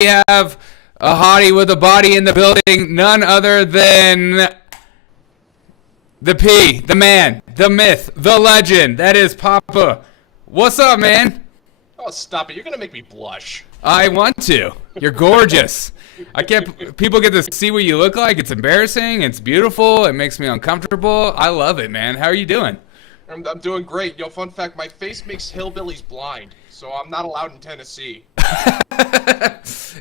have a hottie with a body in the building, none other than the P, the man, the myth, the legend. That is Papa. What's up, man? Oh, stop it. You're going to make me blush. I want to. You're gorgeous. I can't. People get to see what you look like. It's embarrassing. It's beautiful. It makes me uncomfortable. I love it, man. How are you doing? I'm doing great. Yo, fun fact, my face makes hillbillies blind, so I'm not allowed in Tennessee.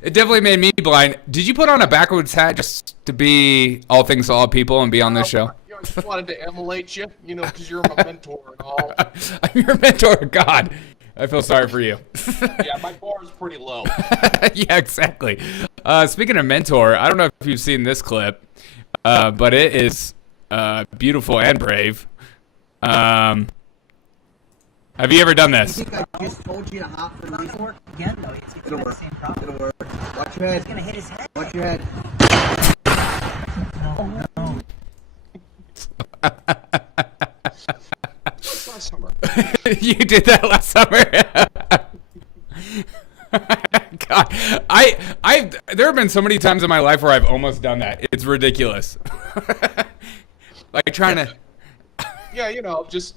It definitely made me blind. Did you put on a backwards hat just to be all things to all people and be on this show? I just wanted to emulate you, because you're my mentor and all. I'm your mentor. God, I feel sorry for you. Yeah, my bar is pretty low. Yeah, exactly. Speaking of mentor, I don't know if you've seen this clip, but it is beautiful and brave. Have you ever done this? I just told you to hop for mentor again, though. It's gonna work. Same problem. It'll work. Watch your head. He's gonna hit his head. Watch your head. No. Last summer. You did that last summer. God, there have been so many times in my life where I've almost done that. It's ridiculous. Like trying to. Yeah, just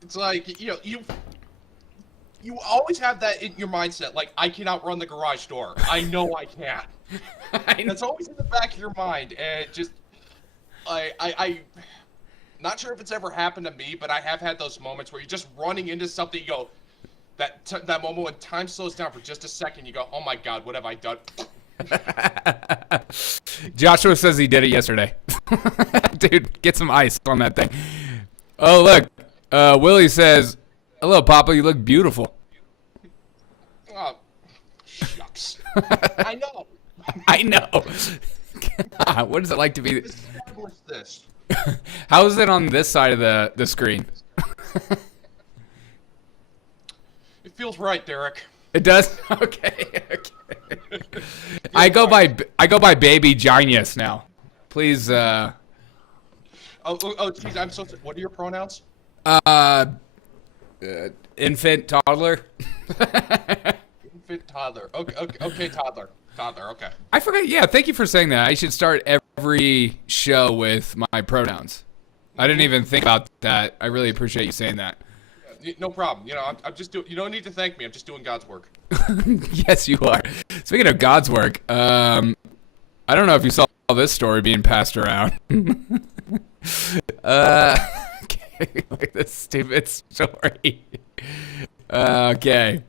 it's like you always have that in your mindset. Like, I can outrun the garage door. I know I can. That's always in the back of your mind, and just I not sure if it's ever happened to me, but I have had those moments where you're just running into something. You go that moment when time slows down for just a second. You go, oh my God, what have I done? Joshua says he did it yesterday. Dude, get some ice on that thing. Oh, look. Willie says, hello, Papa. You look beautiful. Oh, shucks. I know. I know. God, what is it like to be... Establish this. How is it on this side of the screen? It feels right, Derek. It does? Okay. I go by Baby Genius now. Please, Oh, geez, I'm so... What are your pronouns? Infant, toddler. Infant, toddler. Okay, toddler. Toddler, okay. I forgot. Yeah, thank you for saying that. I should start every show with my pronouns. I didn't even think about that. I really appreciate you saying that. Yeah, no problem. I'm just doing... You don't need to thank me. I'm just doing God's work. Yes, you are. Speaking of God's work, I don't know if you saw this story being passed around. Okay, look at this stupid story. Okay.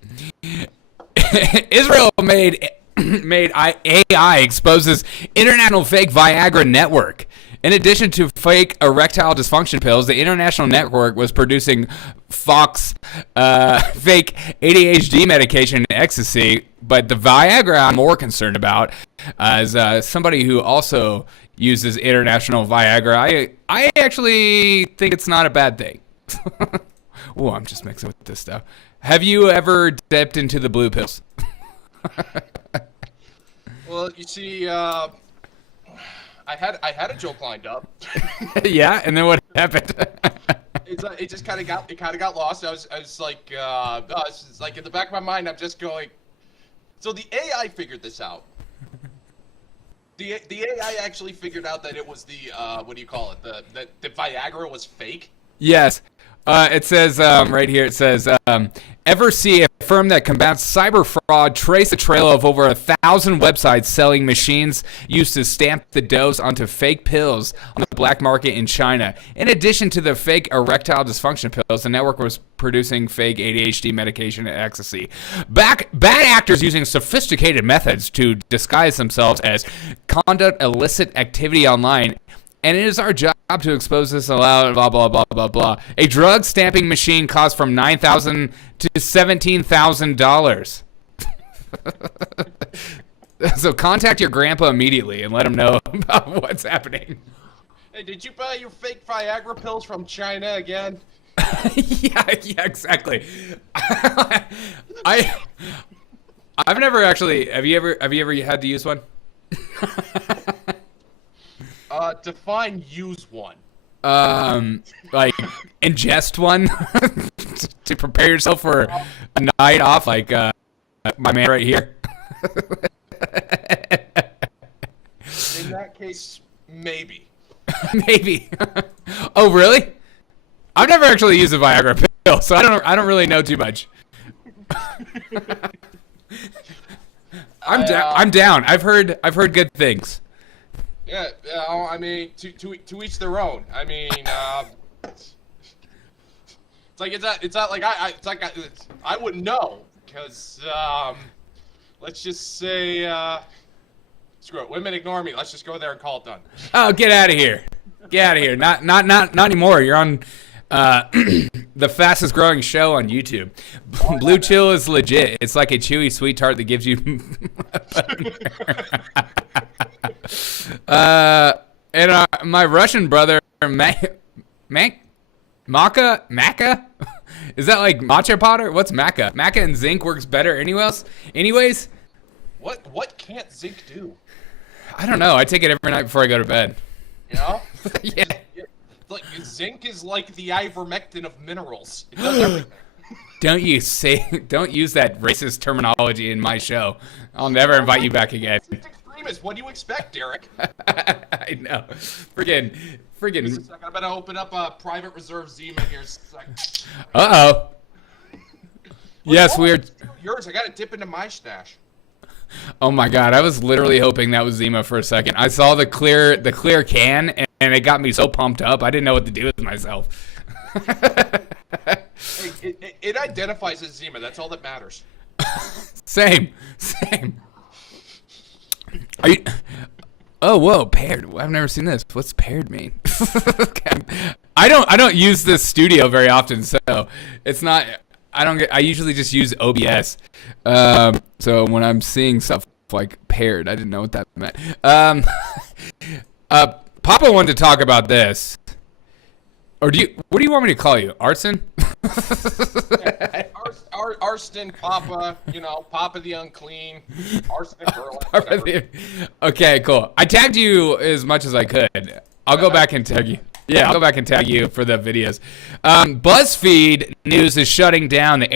Israel made AI exposes international fake Viagra network. In addition to fake erectile dysfunction pills, the international network was producing Fox fake ADHD medication and ecstasy. But the Viagra I'm more concerned about as somebody who also uses international Viagra. I actually think it's not a bad thing. Oh, I'm just mixing with this stuff. Have you ever dipped into the blue pills? Well, you see, I had a joke lined up. Yeah, and then what happened? It just kind of got lost. I was like, it's like in the back of my mind, I'm just going. So the AI figured this out. The AI actually figured out that it was the what do you call it? The Viagra was fake. Yes. It says right here. It says, ever see a firm that combats cyber fraud trace a trail of over 1,000 websites selling machines used to stamp the dose onto fake pills on the black market in China. In addition to the fake erectile dysfunction pills, the network was producing fake ADHD medication and ecstasy. Bad actors using sophisticated methods to disguise themselves as conduct illicit activity online. And it is our job to expose this aloud, blah, blah, blah, blah, blah. A drug stamping machine costs from $9,000 to $17,000. So contact your grandpa immediately and let him know about what's happening. Hey, did you buy your fake Viagra pills from China again? Yeah, exactly. I've never actually. Have you ever had to use one? Define use one. Like ingest one to prepare yourself for a night off, like my man right here. Maybe. Oh, really? I've never actually used a Viagra pill, so I don't really know too much. I'm down. I'm down. I've heard good things. Yeah, I mean, to each their own. I mean, it's not like I wouldn't know because let's just say screw it. Women ignore me. Let's just go there and call it done. Oh, get out of here. Get out of here. Not anymore. You're on the fastest growing show on YouTube. Blue Chill is legit. It's like a chewy sweet tart that gives you and my Russian brother Maka? Is that like matcha powder? What's Maka? Maka and zinc works better anyways? What can't zinc do? I don't know. I take it every night before I go to bed. You know? Yeah. Like zinc is like the ivermectin of minerals. It does everything. Don't use that racist terminology in my show. I'll never invite you back again. Extremist. What do you expect, Derek? I know. Friggin'. Just a second. I better open up a private reserve Zima here. Uh-oh. Yes, weird. Yours. I got to dip into my stash. Oh my God! I was literally hoping that was Zima for a second. I saw the clear can, and it got me so pumped up. I didn't know what to do with myself. It identifies as Zima. That's all that matters. Same. Are you? Oh, whoa, paired. I've never seen this. What's paired mean? I don't use this studio very often, so it's not. I usually just use OBS. So when I'm seeing stuff like paired, I didn't know what that meant. Papa wanted to talk about this. Or what do you want me to call you? Arson? Arston, Papa, Papa the unclean, Arston girl. Okay, cool. I tagged you as much as I could. I'll go back and tag you. Yeah, I'll go back and tag you for the videos. BuzzFeed News is shutting down. The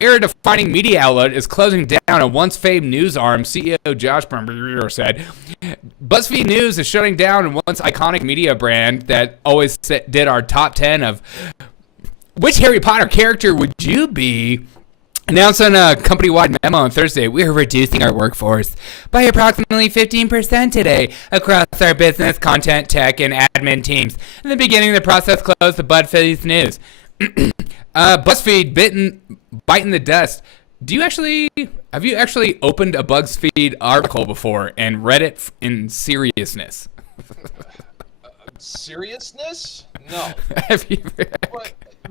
era-defining media outlet is closing down a once-famed news arm, CEO Josh Brumber said. BuzzFeed News is shutting down a once iconic media brand that always did our top 10 of which Harry Potter character would you be? Announced on a company-wide memo on Thursday, we are reducing our workforce by approximately 15% today across our business, content, tech, and admin teams. In the beginning, the process closed the BuzzFeed News. BuzzFeed biting the dust. Have you actually opened a BuzzFeed article before and read it in seriousness? Seriousness? No. Have you?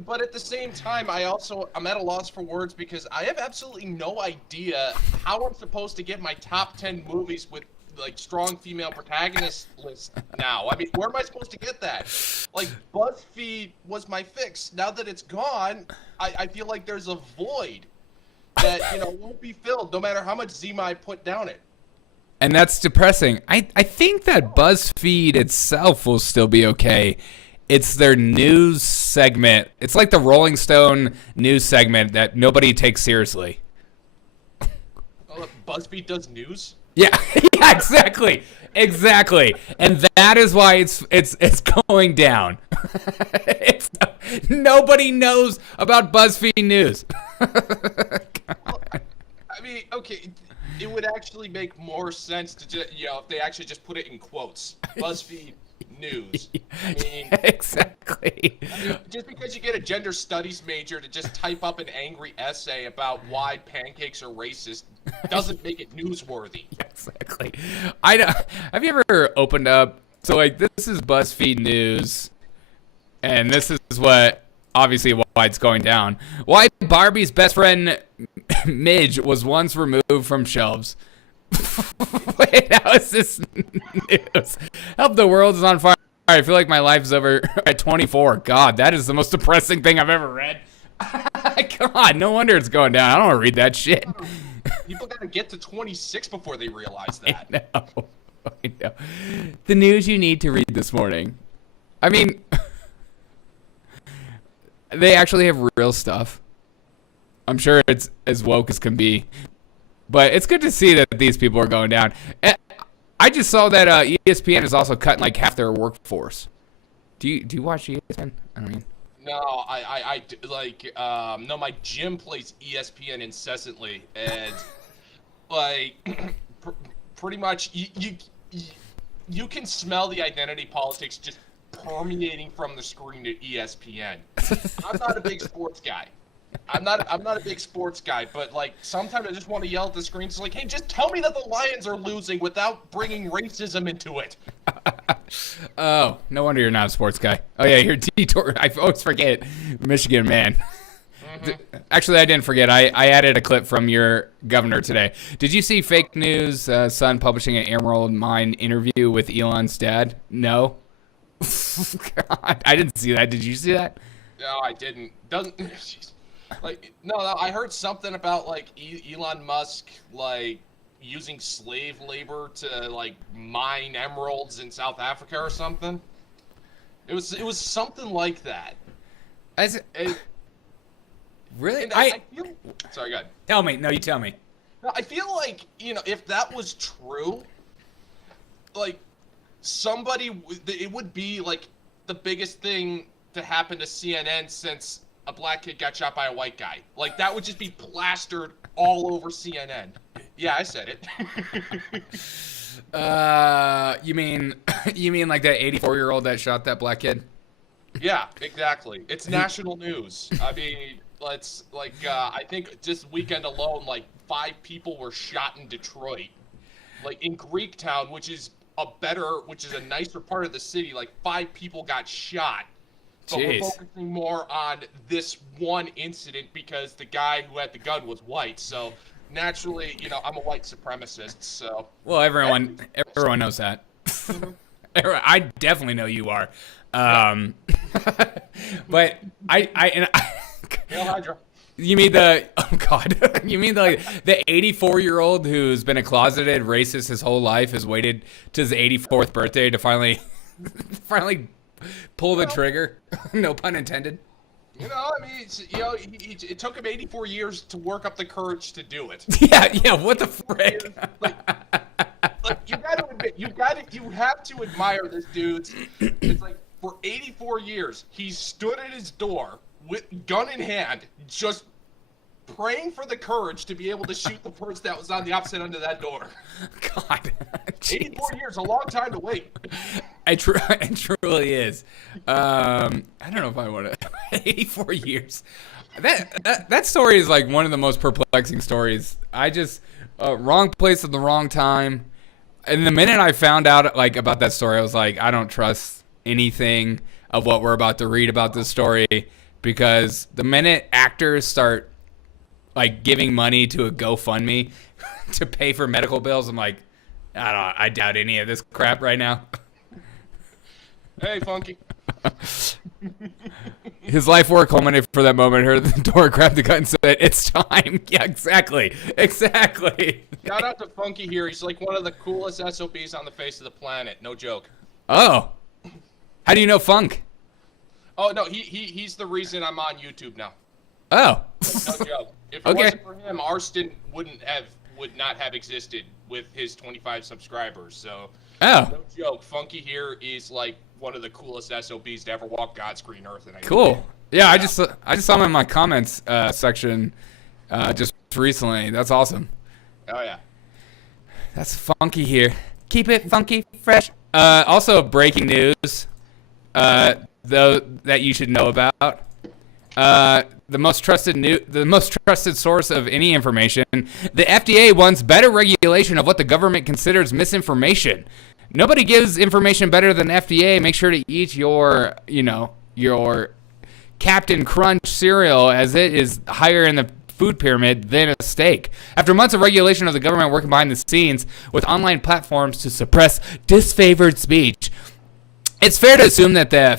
But at the same time, I'm at a loss for words because I have absolutely no idea how I'm supposed to get my top 10 movies with like strong female protagonists list now. I mean, where am I supposed to get that? Like, BuzzFeed was my fix. Now that it's gone, I feel like there's a void that won't be filled no matter how much Zima I put down it. And that's depressing. I think that BuzzFeed itself will still be okay. It's their news segment. It's like the Rolling Stone news segment that nobody takes seriously. Oh, BuzzFeed does news? Yeah, yeah, exactly. And that is why it's going down. Nobody knows about BuzzFeed News. Well, I mean, okay, it would actually make more sense to just, if they actually just put it in quotes. BuzzFeed News. I mean, exactly. Just because you get a gender studies major to just type up an angry essay about why pancakes are racist doesn't make it newsworthy. Exactly. Have you ever opened up? So like this is BuzzFeed News, and this is what obviously why it's going down. Why Barbie's best friend Midge was once removed from shelves. Wait, how is this news? Help, the world is on fire. I feel like my life is over at 24. God, that is the most depressing thing I've ever read. Come on, no wonder it's going down. I don't want to read that shit. People got to get to 26 before they realize that. I know. The news you need to read this morning. I mean, they actually have real stuff. I'm sure it's as woke as can be. But it's good to see that these people are going down. I just saw that ESPN is also cutting like half their workforce. Do you watch ESPN? I don't mean. No, no, my gym plays ESPN incessantly, and like pretty much you can smell the identity politics just permeating from the screen at ESPN. I'm not a big sports guy. I'm not a big sports guy, but like sometimes I just want to yell at the screen. It's like, hey, just tell me that the Lions are losing without bringing racism into it. Oh, no wonder you're not a sports guy. Oh yeah, you're Detour. I always forget, Michigan man. Mm-hmm. Actually, I didn't forget. I added a clip from your governor today. Did you see fake news? Son publishing an Emerald Mine interview with Elon's dad? No. God, I didn't see that. Did you see that? No, I didn't. Doesn't. Like no, I heard something about like Elon Musk like using slave labor to like mine emeralds in South Africa or something. It was something like that. Really? I feel, sorry, go ahead. Tell me. No, you tell me. No, I feel like if that was true, like somebody, it would be like the biggest thing to happen to CNN since a black kid got shot by a white guy. Like that would just be plastered all over CNN. Yeah, I said it. You mean like that 84-year-old that shot that black kid? Yeah, exactly. It's national news. I mean, I think this weekend alone, like 5 people were shot in Detroit. Like in Greektown, which is a nicer part of the city, like 5 people got shot. But Jeez. We're focusing more on this one incident because the guy who had the gun was white. So naturally, I'm a white supremacist. So well, everyone knows that. I definitely know you are. But you mean the you mean the 84-year-old who's been a closeted racist his whole life has waited to his 84th birthday to finally pull the trigger? No pun intended. I mean, it took him 84 years to work up the courage to do it. Yeah, what the frick? Like you got to admit, you have to admire this dude. It's like for 84 years, he stood at his door with gun in hand, just praying for the courage to be able to shoot the person that was on the opposite end of that door. God. 84 years, a long time to wait. It truly is. I don't know if I want to. 84 years. That story is like one of the most perplexing stories. I just wrong place at the wrong time. And the minute I found out like about that story, I was like, I don't trust anything of what we're about to read about this story, because the minute actors start like giving money to a GoFundMe to pay for medical bills, I'm like, I doubt any of this crap right now. Hey, Funky. His life work culminated for that moment. Heard the door, grabbed the gun, and said, "It's time." Yeah, exactly. Shout out to Funky here. He's like one of the coolest SOBs on the face of the planet. No joke. Oh, how do you know Funk? Oh no, he's the reason I'm on YouTube now. Oh, no joke. If it wasn't for him, Arston would not have existed with his 25 subscribers. So, no joke. Funky here is like one of the coolest SOBs to ever walk God's green earth. And cool. Yeah, I just saw him in my comments section just recently. That's awesome. Oh yeah. That's Funky here. Keep it funky, fresh. Also, breaking news, though, that you should know about. The most trusted source of any information. The FDA wants better regulation of what the government considers misinformation. Nobody gives information better than FDA. Make sure to eat your Captain Crunch cereal, as it is higher in the food pyramid than a steak. After months of regulation of the government working behind the scenes with online platforms to suppress disfavored speech, it's fair to assume that the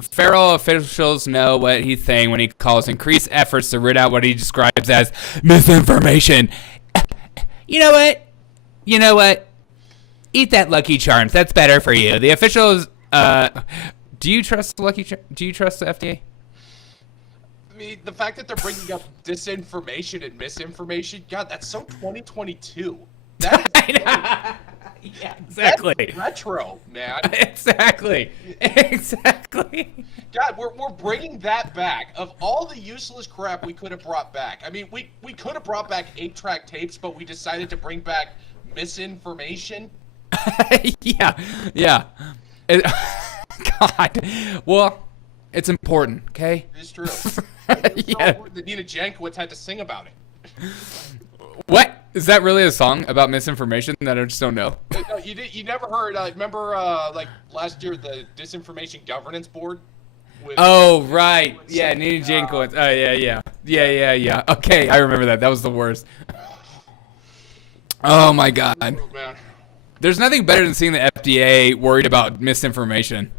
federal officials know what he's saying when he calls increased efforts to rid out what he describes as misinformation. You know what? Eat that Lucky Charms. That's better for you. The officials. Do you trust Lucky? Do you trust the FDA? I mean, the fact that they're bringing up disinformation and misinformation, God, that's so 2022. Yeah, exactly. That's retro, man. Exactly. God, we're bringing that back. Of all the useless crap we could have brought back. I mean, we could have brought back 8-track tapes, but we decided to bring back misinformation. Yeah. God. Well, it's important, okay? It's true. It's Yeah. so important that Nina Jankowicz had to sing about it. What? Is that really a song about misinformation that I just don't know? No, you never heard, remember, like, last year, the Disinformation Governance Board? Oh, right. Yeah, Nina Jankowicz. Oh, yeah. Okay, I remember that. That was the worst. Oh, my God. Man. There's nothing better than seeing the FDA worried about misinformation.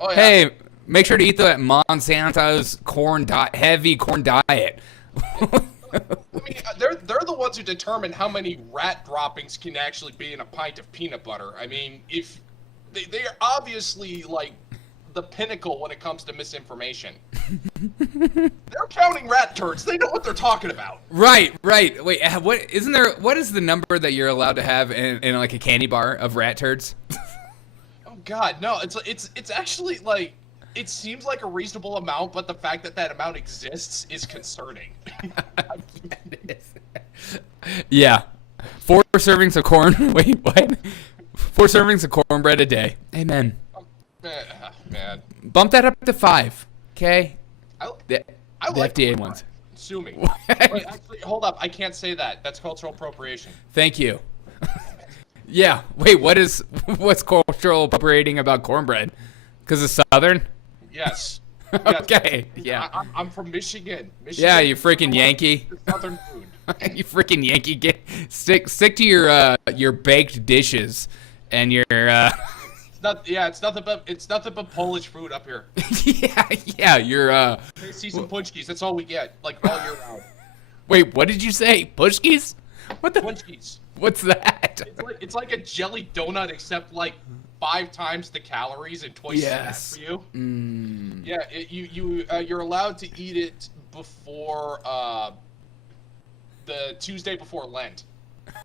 Oh, yeah. Hey, make sure to eat the Monsanto's heavy corn diet. I mean, they're the ones who determine how many rat droppings can actually be in a pint of peanut butter. I mean, if they are obviously like the pinnacle when it comes to misinformation. They're counting rat turds. They know what they're talking about. Right. Wait, what is the number that you're allowed to have in like a candy bar of rat turds? Oh God, no! It's actually like it seems like a reasonable amount, but the fact that that amount exists is concerning. Yeah. 4 servings of corn. Wait, what? 4 servings of cornbread a day. Amen. Man. Bump that up to 5. Okay. The like FDA ones. Sue me. Wait, actually, hold up. I can't say that. That's cultural appropriation. Thank you. Yeah. Wait. What's cultural appropriating about cornbread? Because it's Southern. Yes. Okay. Yeah. I'm from Michigan. Yeah, you freaking Yankee. Southern food. You freaking Yankee. Stick to your baked dishes and your. It's nothing but Polish food up here. Yeah. Your Seasoned punchkis. That's all we get, like all year round. Wait, what did you say? Pushkis? What the? Punchkis. What's that? It's like a jelly donut, except like 5 times the calories and twice the fat for you. Mm. Yeah, you're allowed to eat it before the Tuesday before Lent.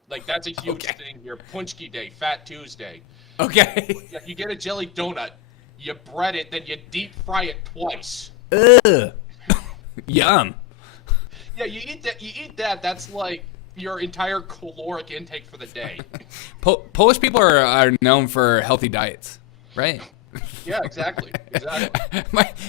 Like that's a huge thing here. Punchki Day, Fat Tuesday. Okay. Yeah, you get a jelly donut, you bread it, then you deep fry it twice. Ugh. Yum. Yeah, you eat that. That's like your entire caloric intake for the day. Polish people are known for healthy diets, right? Yeah, exactly.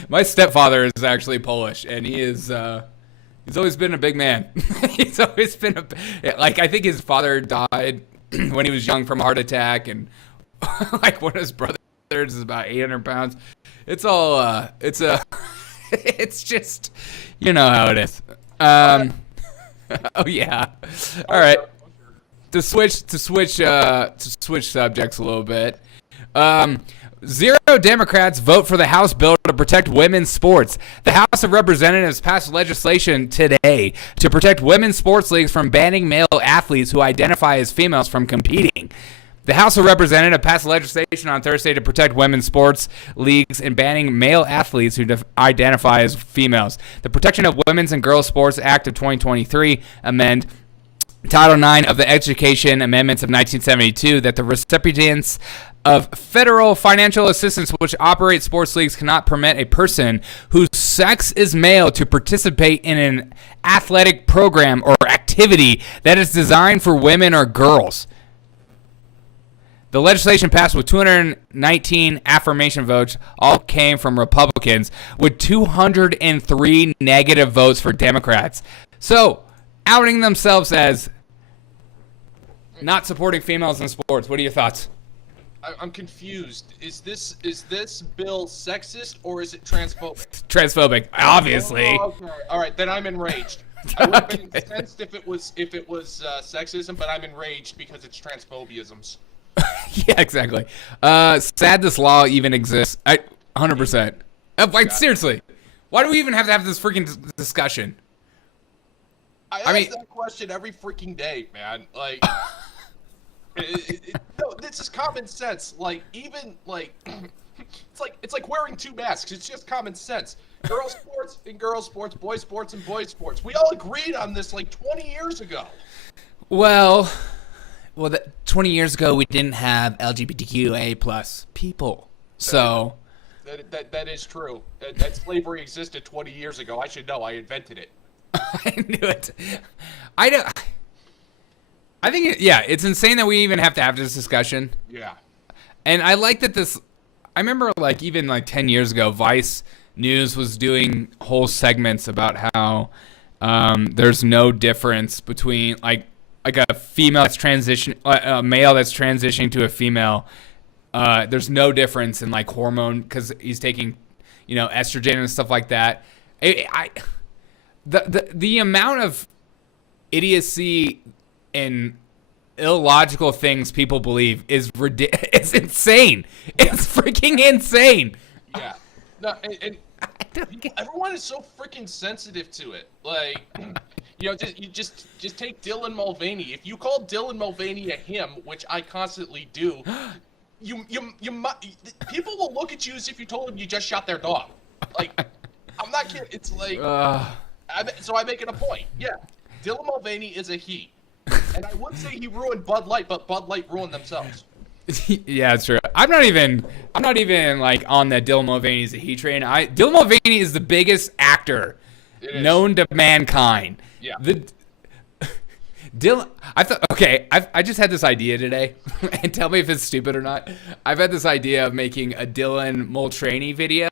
My stepfather is actually Polish, and he's always been a big man. He's always been I think his father died when he was young from a heart attack, and like one of his brothers is about 800 pounds. It's all it's just, you know how it is. Oh yeah. All right. To switch subjects a little bit. 0 Democrats vote for the House bill to protect women's sports. The House of Representatives passed legislation today to protect women's sports leagues from banning male athletes who identify as females from competing. The House of Representatives passed legislation on Thursday to protect women's sports leagues and banning male athletes who identify as females. The Protection of Women's and Girls Sports Act of 2023 amend Title IX of the Education Amendments of 1972 that the recipients of federal financial assistance which operate sports leagues cannot permit a person whose sex is male to participate in an athletic program or activity that is designed for women or girls. The legislation passed with 219 affirmation votes. All came from Republicans, with 203 negative votes for Democrats. So, outing themselves as not supporting females in sports. What are your thoughts? I'm confused. Is this bill sexist or is it transphobic? Transphobic, obviously. Oh, okay. All right, then I'm enraged. I would have been incensed if it was sexism, but I'm enraged because it's transphobiasms. Yeah, exactly. Sad this law even exists. 100%. Like, seriously. Why do we even have to have this freaking discussion? I ask that question every freaking day, man. Like, no, this is common sense. Like, even, like, it's like wearing 2 masks. It's just common sense. Girl sports and girl sports, boy sports and boy sports. We all agreed on this, like, 20 years ago. Well, Well, 20 years ago, we didn't have LGBTQA plus people. So that is true. That slavery existed 20 years ago. I should know. I invented it. I knew it. I think, it's insane that we even have to have this discussion. Yeah. And I like that I remember even 10 years ago, Vice News was doing whole segments about how there's no difference between a female that's a male that's transitioning to a female. There's no difference in hormone because he's taking, estrogen and stuff like that. The amount of idiocy and illogical things people believe is ridiculous. It's insane. It's freaking insane. Yeah. No, and everyone is so freaking sensitive to it. Just take Dylan Mulvaney. If you call Dylan Mulvaney a him, which I constantly do, people will look at you as if you told them you just shot their dog. I'm not kidding. It's so I make it a point. Yeah, Dylan Mulvaney is a he, and I would say he ruined Bud Light, but Bud Light ruined themselves. Yeah, it's true. I'm not even on that Dylan Mulvaney is a he train. Dylan Mulvaney is the biggest actor known to mankind. Yeah. Dylan, I just had this idea today, and tell me if it's stupid or not. I've had this idea of making a Dylan Mulvaney video,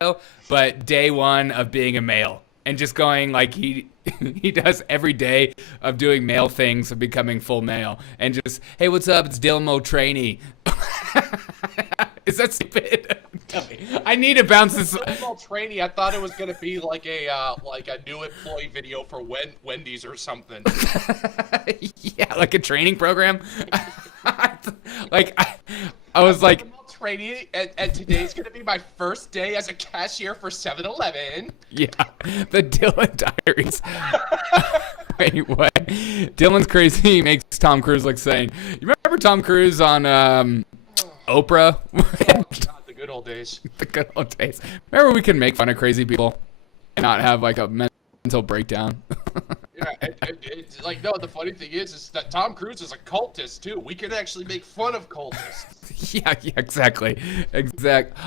but day one of being a male, and just going he does every day of doing male things of becoming full male, and just, hey, what's up? It's Dylan Mulvaney. Is that stupid? I need to bounce this. Mulvaney, I thought it was gonna be like a new employee video for Wendy's or something. Yeah, like a training program. I was like, training, and today's gonna be my first day as a cashier for 7-Eleven. Yeah, the Dylan Diaries. Wait, what? Dylan's crazy. He makes Tom Cruise look sane. You remember Tom Cruise on Oprah? God, the good old days. The good old days. Remember we could make fun of crazy people and not have a mental breakdown. Yeah, it's no, the funny thing is that Tom Cruise is a cultist too. We could actually make fun of cultists. Yeah, exactly.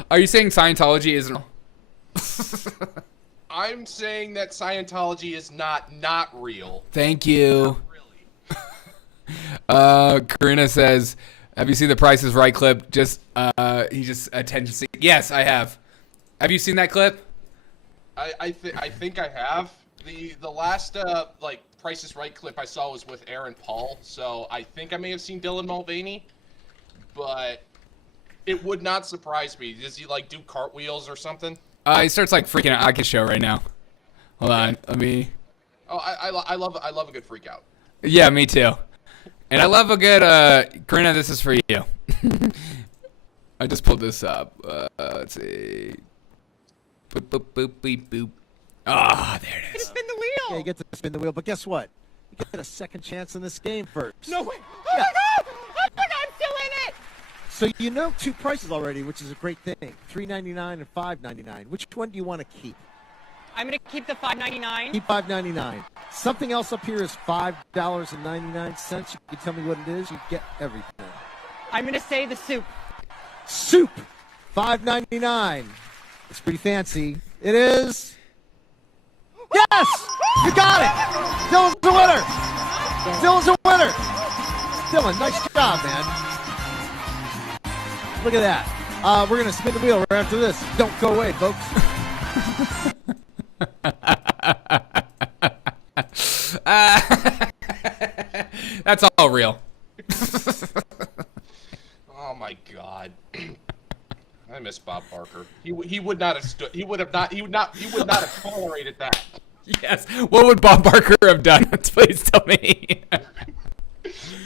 Are you saying Scientology isn't? I'm saying that Scientology is not real. Thank you. Not really. Karina says, have you seen the Price is Right clip? He just attention seeking. Yes, I have. Have you seen that clip? I think I have. The last Price is Right clip I saw was with Aaron Paul, so I think I may have seen Dylan Mulvaney, but it would not surprise me. Does he do cartwheels or something? He starts freaking out. I can show right now. Hold on, let me. Oh, I love a good freak out. Yeah, me too. And I love a good. Karina, this is for you. I just pulled this up. Let's see. Boop boop boop beep boop. Ah, there it is. Spin the wheel. Yeah, you get to spin the wheel, but guess what? You get a second chance in this game first. No way. Oh my God! Oh my God! I'm still in it. So you know two prices already, which is a great thing. $3.99 and $5.99. Which one do you want to keep? I'm gonna keep the $5.99. Keep $5.99. Something else up here is $5.99. You can tell me what it is. You get everything. I'm gonna say the soup. Soup. $5.99. It's pretty fancy. It is. Yes! You got it! Dylan's the winner! Dylan's the winner! Dylan, nice job, man. Look at that. We're going to spin the wheel right after this. Don't go away, folks. That's all real. Oh my God. I miss Bob Barker. He would not have stood. He would not have tolerated that. Yes. What would Bob Barker have done? Please tell me.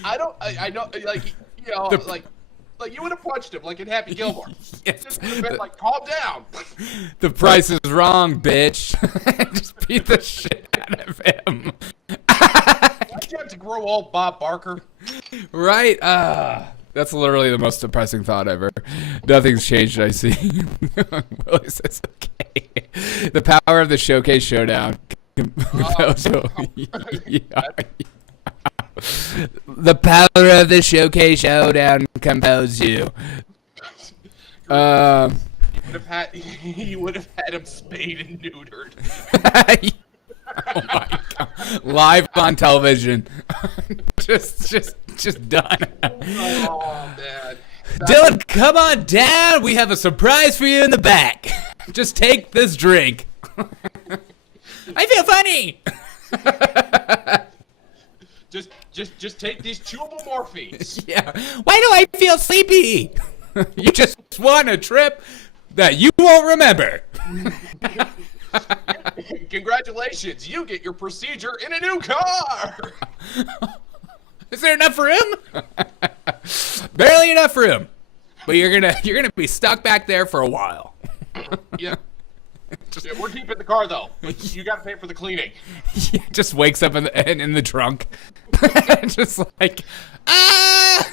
I know. You would have punched him like in Happy Gilmore. Yes. Just would have been calm down. The price is wrong, bitch. Just beat the shit out of him. Why'd you have to grow old, Bob Barker? Right? That's literally the most depressing thought ever. Nothing's changed, I see. Willie says, okay. The power of the Showcase Showdown. The power of the showcase showdown compels you. You would have had him spayed and neutered. Oh my God. Live on television. just done. Oh man. Dylan, come on down. We have a surprise for you in the back. Just take this drink. I feel funny. Just take these chewable morphines. Yeah. Why do I feel sleepy? You just won a trip that you won't remember. Congratulations, you get your procedure in a new car. Is there enough room? Barely enough room. But you're gonna be stuck back there for a while. Yeah. Yeah, we're keeping the car though. But you gotta pay for the cleaning. He just wakes up in the trunk. Just like, ah!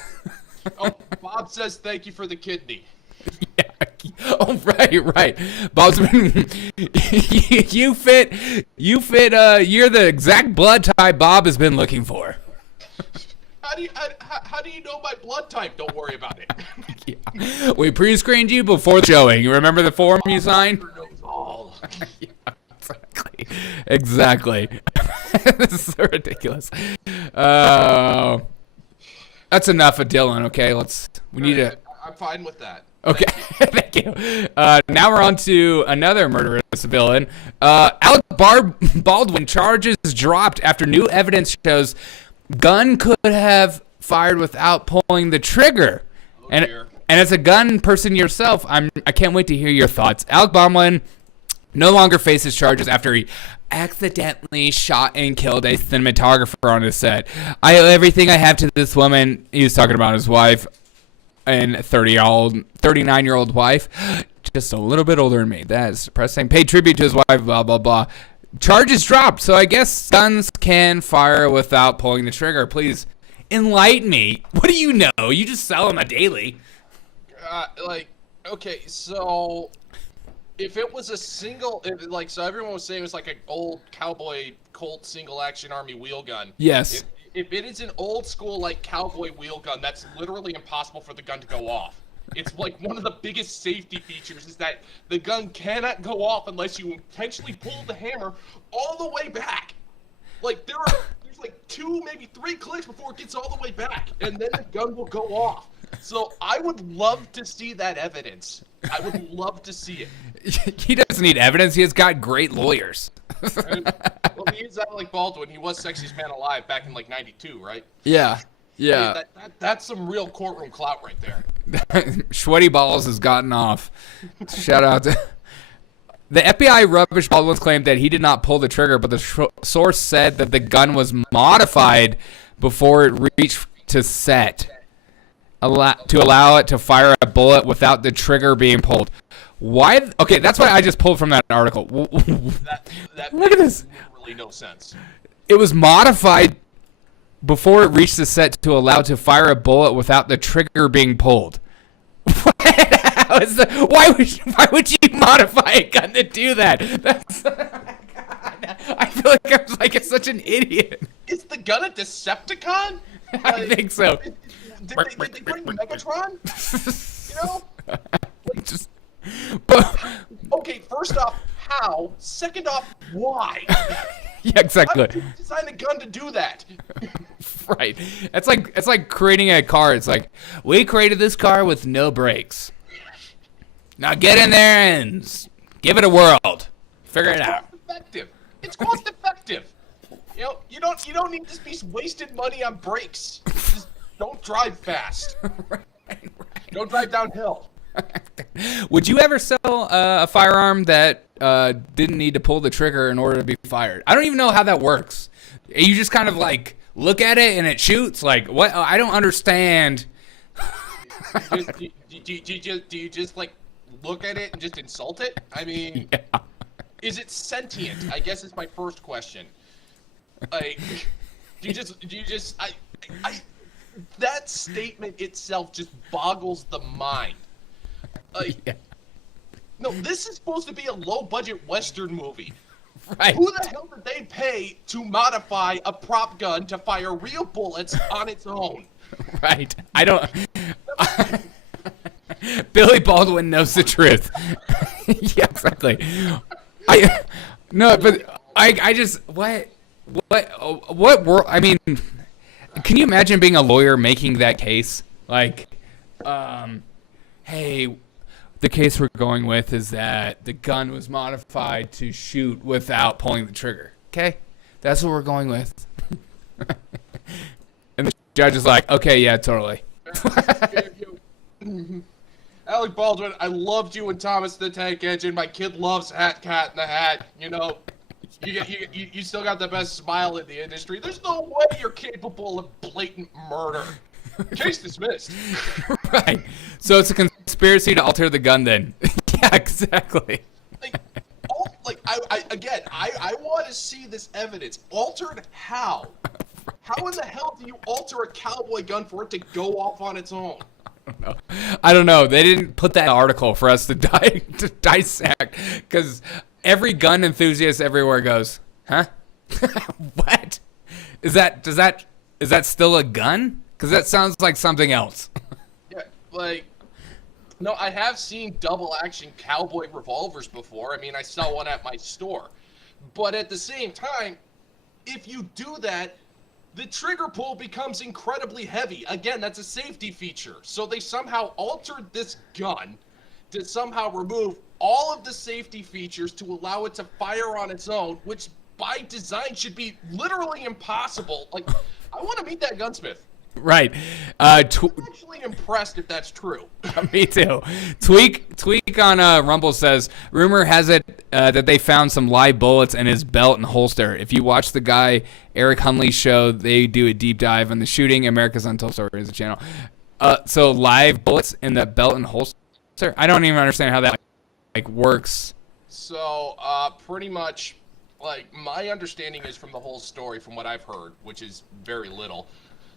Oh, Bob says thank you for the kidney. Yeah. Oh, right. Bob's been. You fit. You're the exact blood type Bob has been looking for. How do you know my blood type? Don't worry about it. Yeah. We pre-screened you before the showing. You remember the form you signed? Yeah, exactly. This is so ridiculous. That's enough of Dylan. Okay, we need to. I'm fine with that. Okay, thank you. Now we're on to another murderous villain. Alec Baldwin charges dropped after new evidence shows gun could have fired without pulling the trigger. And as a gun person yourself, I can't wait to hear your thoughts. Alec Baldwin no longer faces charges after he accidentally shot and killed a cinematographer on his set. I owe everything I have to this woman. He was talking about his wife. And 39-year-old wife, just a little bit older than me. That is depressing. Paid tribute to his wife, blah, blah, blah. Charges dropped, so I guess guns can fire without pulling the trigger. Please enlighten me. What do you know? You just sell them a daily. Okay, so if it was a single, so everyone was saying it was like an old cowboy Colt single action army wheel gun. Yes. If it is an old school like cowboy wheel gun, that's literally impossible for the gun to go off. It's like one of the biggest safety features is that the gun cannot go off unless you intentionally pull the hammer all the way back. Like there's like 2, maybe 3 clicks before it gets all the way back, and then the gun will go off. So I would love to see that evidence. I would love to see it. He doesn't need evidence. He has got great lawyers. Well, he is Alec Baldwin. He was Sexiest Man Alive back in like '92, right? Yeah. Yeah. That's some real courtroom clout right there. Sweaty Balls has gotten off. Shout out to... The FBI rubbish Baldwin's claim that he did not pull the trigger, but the source said that the gun was modified before it reached to set. To allow it to fire a bullet without the trigger being pulled. Why? Okay, that's what I just pulled from that article. That Look at this. Really no sense. It was modified before it reached the set to allow to fire a bullet without the trigger being pulled. Why would you modify a gun to do that? I feel like I'm such an idiot. Is the gun a Decepticon? I think so. Did they bring Megatron? You know? Just, Okay, first off, how? Second off, why? Yeah, exactly. How did you design a gun to do that? Right. It's like creating a car. It's like, we created this car with no brakes. Now get in there and give it a whirl. Figure it out. It's cost effective. You know, you don't need to be wasting money on brakes. Just don't drive fast. Right. Don't drive downhill. Would you ever sell a firearm that didn't need to pull the trigger in order to be fired? I don't even know how that works. You just kind of like look at it and it shoots. Like what? I don't understand. Do you just like look at it and just insult it? I mean, yeah. Is it sentient? I guess is my first question. Like, do you just that statement itself just boggles the mind. Like, Yeah. no, this is supposed to be a low-budget Western movie. Right. Who the hell did they pay to modify a prop gun to fire real bullets on its own? Right. I don't. Billy Baldwin knows the truth. Yeah, exactly. I just what world? I mean, can you imagine being a lawyer making that case? Like, hey, the case we're going with is that the gun was modified to shoot without pulling the trigger. Okay, that's what we're going with. And the judge is like, okay, yeah, totally. Alec Baldwin, I loved you in Thomas the Tank Engine. My kid loves Cat in the Hat. You know, you still got the best smile in the industry. There's no way you're capable of blatant murder. Case dismissed. Right. So it's a conspiracy to alter the gun then. Yeah, exactly. I want to see this evidence. Altered how? How in the hell do you alter a cowboy gun for it to go off on its own? I don't know. They didn't put that in the article for us to dissect, because every gun enthusiast everywhere goes, huh? What? Is that still a gun? Because that sounds like something else. Yeah, no, I have seen double action cowboy revolvers before. I mean, I saw one at my store. But at the same time, if you do that, the trigger pull becomes incredibly heavy. Again, that's a safety feature. So they somehow altered this gun to somehow remove all of the safety features to allow it to fire on its own, which by design should be literally impossible. Like, I want to meet that gunsmith. Right. I'm actually impressed if that's true. Me too. Tweak on Rumble says, rumor has it that they found some live bullets in his belt and holster. If you watch the guy Eric Hunley's show, they do a deep dive on the shooting. America's Untold Stories, the channel. So live bullets in the belt and holster? I don't even understand how that works. So pretty much, my understanding is from the whole story, from what I've heard, which is very little.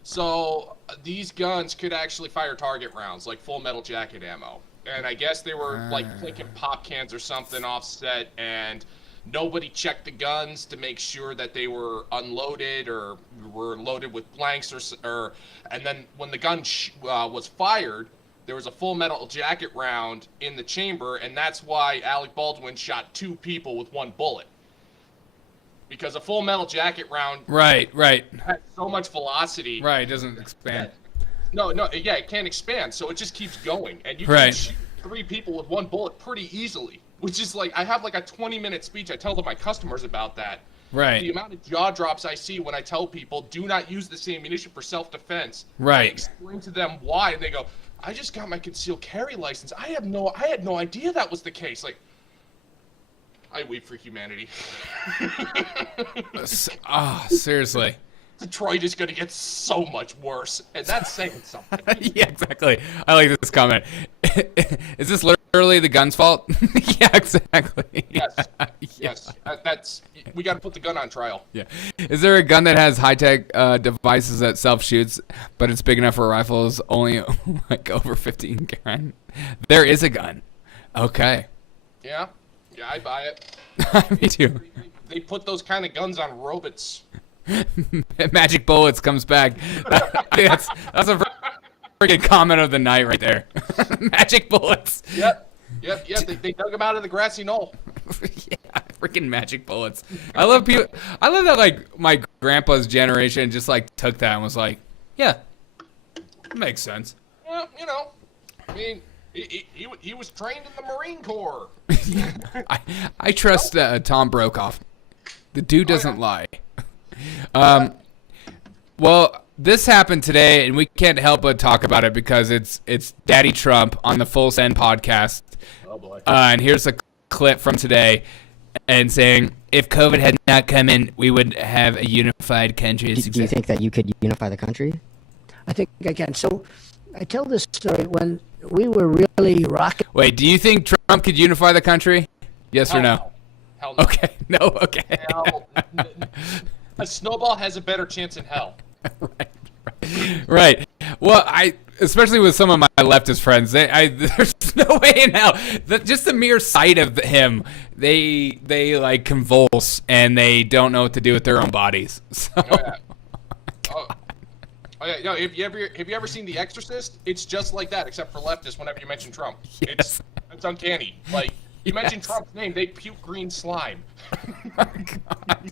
So these guns could actually fire target rounds, like Full Metal Jacket ammo. And I guess they were clinking pop cans or something offset, and nobody checked the guns to make sure that they were unloaded or were loaded with blanks, and then when the gun was fired, there was a Full Metal Jacket round in the chamber, and that's why Alec Baldwin shot 2 people with 1 bullet. Because a Full Metal Jacket round right has so much velocity. Right, it doesn't expand. It can't expand, so it just keeps going. And you can shoot 3 people with 1 bullet pretty easily. Which is I have a 20-minute speech I tell my customers about that. Right. The amount of jaw drops I see when I tell people do not use the same ammunition for self-defense. Right. I explain to them why, and they go, I just got my concealed carry license. I had no idea that was the case. I weep for humanity. Seriously. Detroit is going to get so much worse, and that's saying something. Yeah, exactly. I like this comment. Is this literally the gun's fault? Yeah, exactly. Yes. That's we got to put the gun on trial. Yeah. Is there a gun that has high-tech devices that self-shoots, but it's big enough for rifles only over 15 grand? There is a gun. Okay. Yeah, I buy it. Me too. They put those kind of guns on robots. Magic bullets comes back. That's a freaking comment of the night right there. Magic bullets. Yep. They dug them out of the grassy knoll. Yeah, freaking magic bullets. I love that my grandpa's generation just took that and was like, yeah, it makes sense. Yeah, I mean, he was trained in the Marine Corps. I trust Tom Brokaw. The dude doesn't lie. Well, this happened today, and we can't help but talk about it because it's Daddy Trump on the Full Send podcast. Oh boy. And here's a clip from today, and saying, if COVID had not come in, we would have a unified country. Do you think that you could unify the country? I think I can. So I tell this story when we were really rocking. Wait, do you think Trump could unify the country? Yes or no? Hell no. Okay. No. Okay. Hell, a snowball has a better chance in hell. Right. Well, especially with some of my leftist friends, there's There's no way in hell. Just the mere sight of him, they like convulse and they don't know what to do with their own bodies. So. Oh, yeah. Oh yeah, no. Have you ever seen The Exorcist? It's just like that, except for leftists. Whenever you mention Trump, Yes. it's uncanny. Like you mention Trump's name, they puke green slime.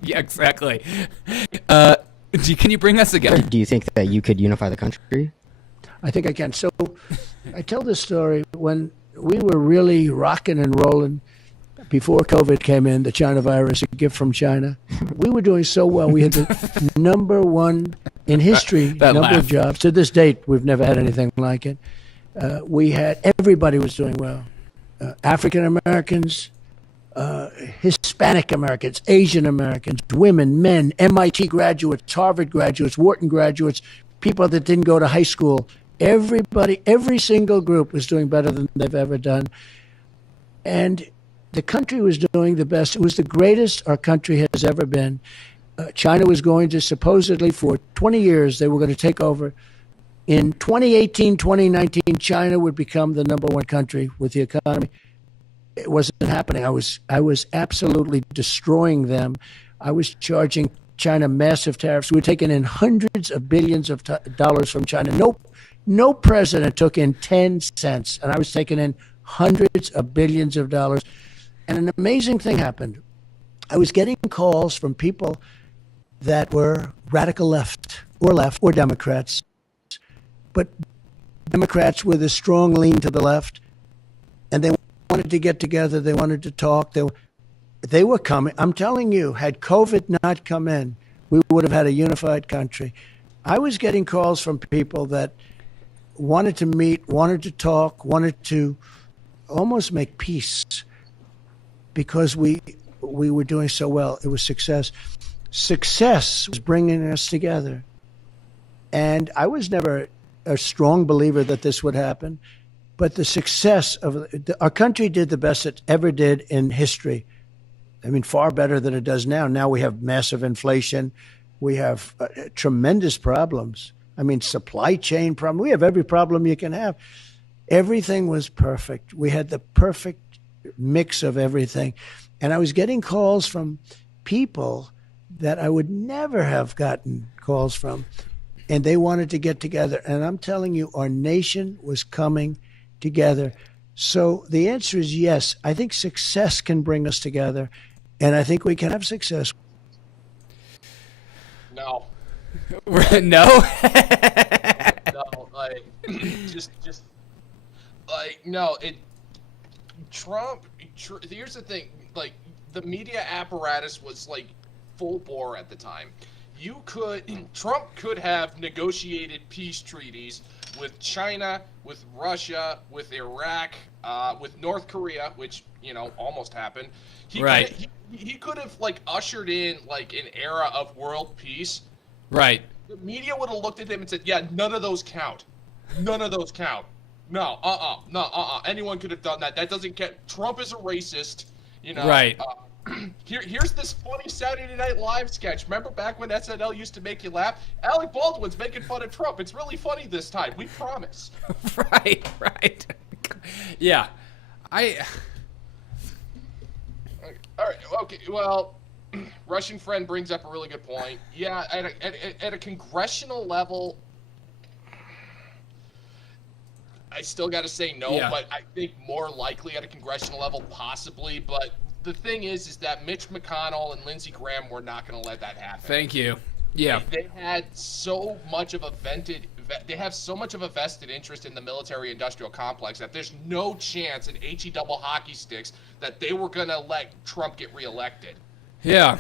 Yeah, exactly. Can you bring us again? Do you think that you could unify the country? I think I can. So I tell this story when we were really rocking and rolling before COVID came in, the China virus, a gift from China. We were doing so well. We had the number one in history That number laugh. of jobs. To this date, we've never had anything like it. Everybody was doing well. African Americans, Hispanic Americans, Asian Americans, women, men, MIT graduates, Harvard graduates, Wharton graduates, people that didn't go to high school. Everybody, every single group was doing better than they've ever done. And the country was doing the best. It was the greatest our country has ever been. China was going to supposedly, for 20 years, they were going to take over. In 2018, 2019, China would become the number one country with the economy. It wasn't happening. I was absolutely destroying them. I was charging China massive tariffs. We were taking in hundreds of billions of dollars from China. No president took in 10 cents, and I was taking in hundreds of billions of dollars. And an amazing thing happened. I was getting calls from people that were radical left or Democrats, but Democrats with a strong lean to the left, and they wanted to get together. They wanted to talk. They were coming. I'm telling you, had COVID not come in, we would have had a unified country. I was getting calls from people that wanted to meet, wanted to talk, wanted to almost make peace because we were doing so well. It was success. Success was bringing us together. And I was never a strong believer that this would happen, but the success of our country did the best it ever did in history. I mean, far better than it does now. Now we have massive inflation. We have tremendous problems. I mean, supply chain problem. We have every problem you can have. Everything was perfect. We had the perfect mix of everything. And I was getting calls from people that I would never have gotten calls from. And they wanted to get together. And I'm telling you, our nation was coming together. So the answer is yes. I think success can bring us together. And I think we can have success. No. No. No, like just like no. Trump. Here's the thing. Like the media apparatus was like full bore at the time. Trump could have negotiated peace treaties with China, with Russia, with Iraq, with North Korea, which almost happened. He could have like ushered in like an era of world peace. Right. The media would have looked at him and said, "Yeah, none of those count. None of those count. No, anyone could have done that. That doesn't count. Trump is a racist." Right. Here's this funny Saturday Night Live sketch. Remember back when SNL used to make you laugh? Alec Baldwin's making fun of Trump. It's really funny this time. We promise. Right. Yeah. All right. Okay. Well, Russian friend brings up a really good point. Yeah, at a congressional level, I still got to say no, Yeah. but I think more likely at a congressional level, possibly. But the thing is that Mitch McConnell and Lindsey Graham were not going to let that happen. Thank you. Yeah. They had so much of a vested interest in the military-industrial complex that there's no chance in HE double hockey sticks that they were going to let Trump get reelected. Yeah.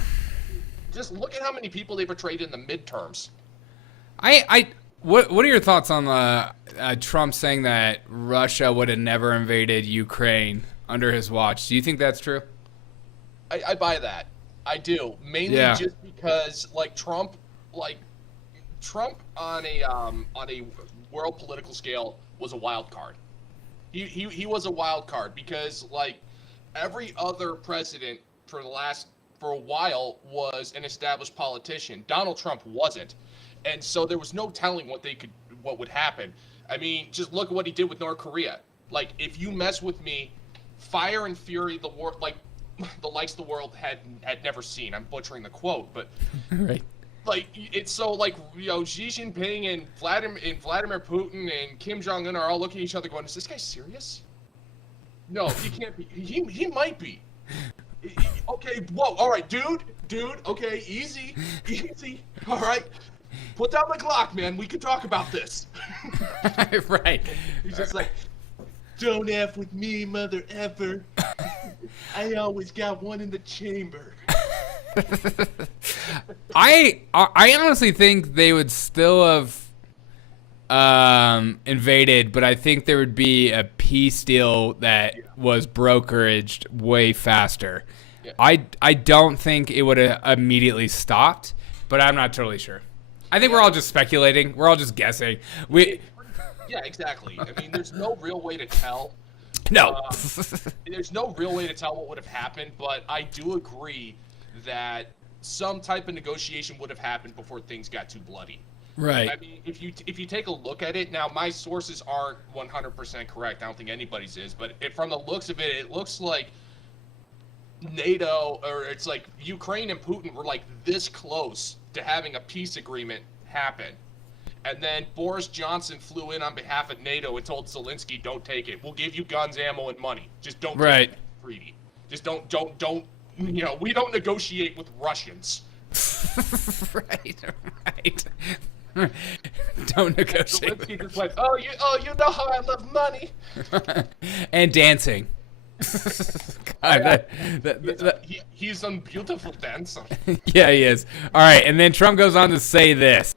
Just look at how many people they betrayed in the midterms. What are your thoughts on Trump saying that Russia would have never invaded Ukraine under his watch? Do you think that's true? I buy that. I do. Mainly just because Trump on a world political scale was a wild card. He was a wild card because every other president for a while was an established politician. Donald Trump wasn't. And so there was no telling what would happen. I mean, just look at what he did with North Korea. Like, if you mess with me, fire and fury, the likes the world had never seen. I'm butchering the quote, but Right. like, it's so, like, you know, Xi Jinping and Vladimir Putin and Kim Jong Un are all looking at each other going, is this guy serious? No, he can't be. He might be. Okay, whoa, all right, dude, okay, easy, all right. Put down the Glock, man, we can talk about this. Right. He's just like, don't F with me, mother effer. I always got one in the chamber. I honestly think they would still have invaded, but I think there would be a peace deal that was brokeraged way faster. Yeah. I don't think it would have immediately stopped, but I'm not totally sure. I think we're all just speculating. We're all just guessing. Yeah, exactly. I mean, there's no real way to tell. No. There's no real way to tell what would have happened, but I do agree that some type of negotiation would have happened before things got too bloody. Right. I mean, if you take a look at it, now my sources aren't 100% correct. I don't think anybody's is, but from the looks of it, it looks like NATO, or it's like Ukraine and Putin were like this close to having a peace agreement happen. And then Boris Johnson flew in on behalf of NATO and told Zelensky, don't take it. We'll give you guns, ammo, and money. Just don't take the treaty. Just don't, you know, we don't negotiate with Russians. Right. Don't negotiate. Zelensky just went, oh, you know how I love money. And dancing. God, He's a beautiful dancer. Yeah, he is. All right, and then Trump goes on to say this,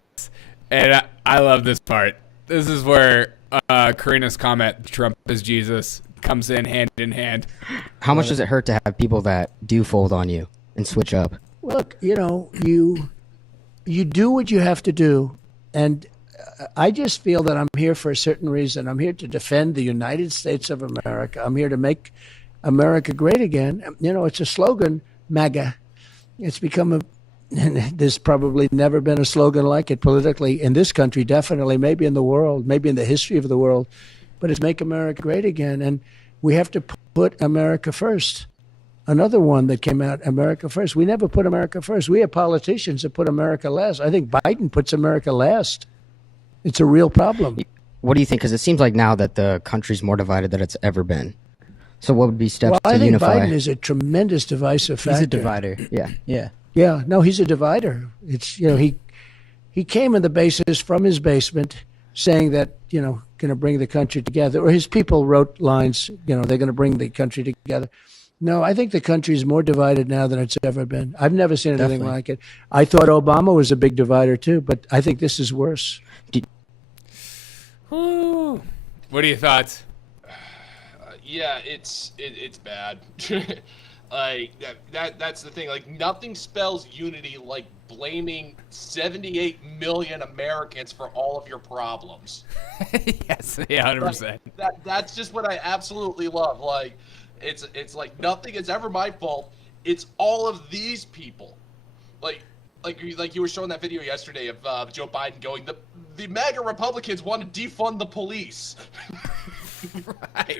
and I love this part. This is where Karina's comment, Trump is Jesus, comes in hand. How much does it hurt to have people that do fold on you and switch up? Look, you know, you do what you have to do, and I just feel that I'm here for a certain reason. I'm here to defend the United States of America. I'm here to make America great again. You know, it's a slogan, MAGA. It's become there's probably never been a slogan like it politically in this country, definitely, maybe in the world, maybe in the history of the world, but it's make America great again. And we have to put America first. Another one that came out, America first. We never put America first. We have politicians that put America last. I think Biden puts America last. It's a real problem. What do you think? Because it seems like now that the country's more divided than it's ever been. So what would be steps Well, to I think unify? Biden is a tremendous divisive factor. He's a divider. Yeah. Yeah, no, he's a divider. It's, you know, he came in the basis from his basement saying that, you know, going to bring the country together. Or his people wrote lines, you know, they're going to bring the country together. No, I think the country is more divided now than it's ever been. I've never seen anything like it. I thought Obama was a big divider too, but I think this is worse. What are your thoughts? Yeah, it's bad. Like that's the thing. Like, nothing spells unity like blaming 78 million Americans for all of your problems. Yes, yeah, 100%. That's just what I absolutely love. Like, it's like nothing is ever my fault. It's all of these people. Like you were showing that video yesterday of Joe Biden going, the MAGA Republicans want to defund the police.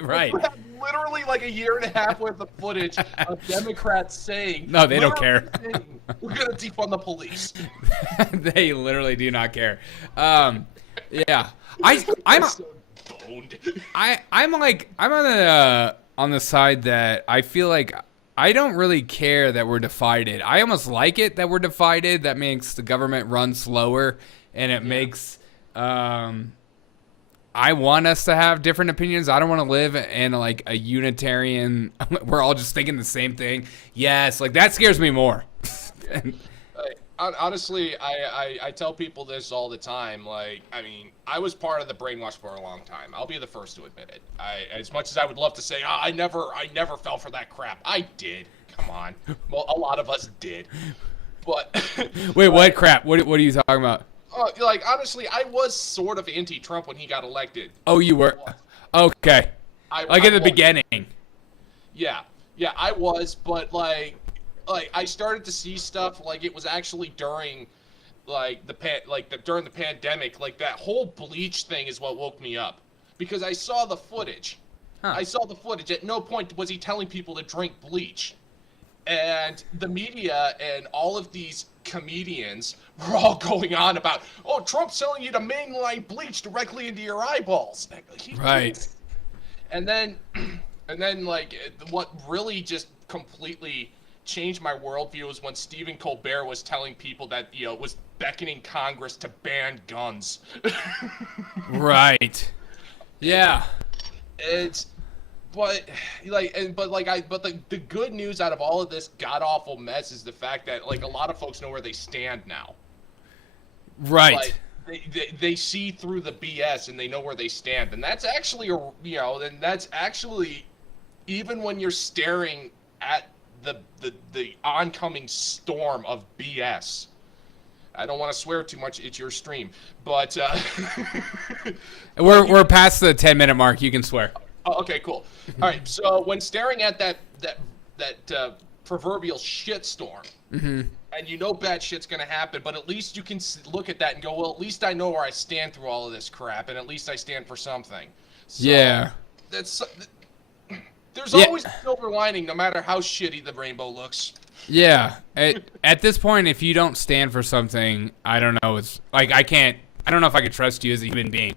Right. We have literally like a year and a half worth of footage of Democrats saying, No, they don't care. saying, we're gonna defund the police. They literally do not care. Yeah, I'm so boned. I'm on the side that I feel like I don't really care that we're divided. I almost like it that we're divided. That makes the government run slower, and it makes I want us to have different opinions. I don't want to live in like a Unitarian. We're all just thinking the same thing. Yes, like that scares me more. Honestly, I tell people this all the time. Like, I mean, I was part of the brainwash for a long time. I'll be the first to admit it. As much as I would love to say, I never fell for that crap. I did. Come on. Well, a lot of us did. But Wait, what crap? What are you talking about? Like, honestly, I was sort of anti-Trump when he got elected. Oh, you were? Okay. Like at the beginning. Yeah, I was, but like I started to see stuff like it was actually during like during the pandemic, like that whole bleach thing is what woke me up, because I saw the footage I saw the footage. At no point was he telling people to drink bleach. And the media and all of these comedians were all going on about, oh, Trump's telling you to mainline bleach directly into your eyeballs. Right. And then, like, what really just completely changed my worldview was when Stephen Colbert was telling people that, was beckoning Congress to ban guns. Right. Yeah. But the good news out of all of this god awful mess is the fact that, like, a lot of folks know where they stand now. Right. Like, they see through the BS and they know where they stand, and that's actually even when you're staring at the oncoming storm of BS. I don't want to swear too much. It's your stream, but we're past the 10-minute mark. You can swear. Oh, okay, cool. All right. So when staring at that proverbial shitstorm, and you know bad shit's gonna happen, but at least you can look at that and go, well, at least I know where I stand through all of this crap, and at least I stand for something. So yeah. There's always a silver lining, no matter how shitty the rainbow looks. Yeah. At this point, if you don't stand for something, I don't know. It's like I don't know if I could trust you as a human being.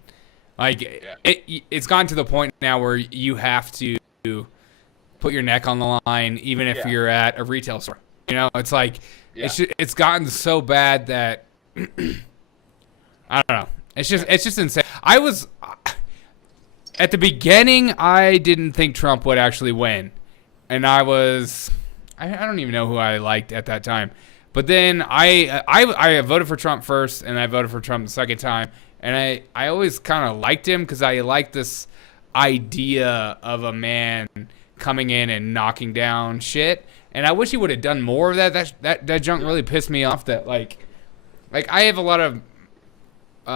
Like it's gotten to the point now where you have to put your neck on the line, even if you're at a retail store. It's like it's gotten so bad that I don't know. It's just insane. I was at the beginning. I didn't think Trump would actually win, and I don't even know who I liked at that time. But then I voted for Trump first, and I voted for Trump the second time. And I always kind of liked him because I liked this idea of a man coming in and knocking down shit. And I wish he would have done more of that. That junk really pissed me off. That like I have a lot of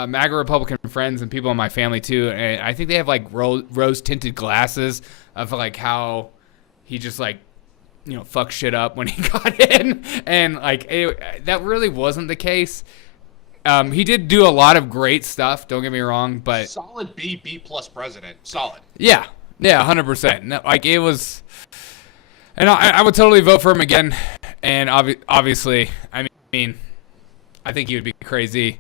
MAGA Republican friends and people in my family too, and I think they have like rose tinted glasses of like how he just like fuck shit up when he got in, and like that really wasn't the case. He did do a lot of great stuff. Don't get me wrong, but solid B+ president. Solid. Yeah, 100%. Like it was, and I would totally vote for him again. And obviously, I mean, I think he would be crazy.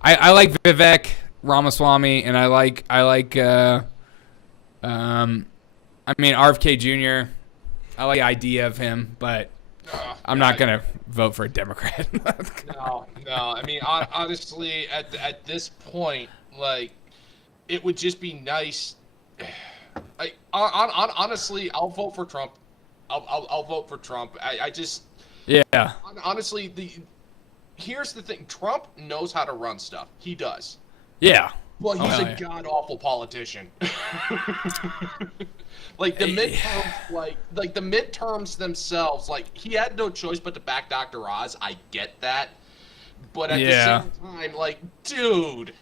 I like Vivek Ramaswamy, and I like RFK Jr. I like the idea of him, but I'm not gonna vote for a Democrat. No. I mean, honestly, at this point, like, it would just be nice. Honestly, I'll vote for Trump. I'll vote for Trump. Honestly, here's the thing. Trump knows how to run stuff. He does. Yeah. Well, he's a god-awful politician. Like the midterms, like the midterms themselves, like he had no choice but to back Dr. Oz. I get that, but at the same time, like, dude.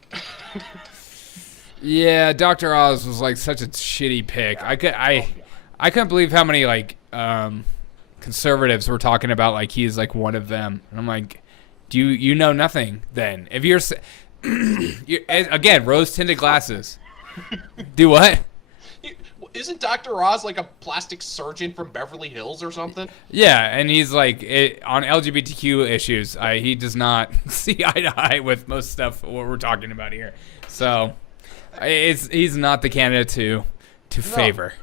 Yeah, Dr. Oz was like such a shitty pick. I couldn't believe how many like conservatives were talking about like he's like one of them, and I'm like, do you know nothing then? If you're again rose tinted glasses, do what? Isn't Dr. Oz like a plastic surgeon from Beverly Hills or something? Yeah, and he's like on LGBTQ issues. He does not see eye to eye with most stuff what we're talking about here. So he's not the candidate to favor.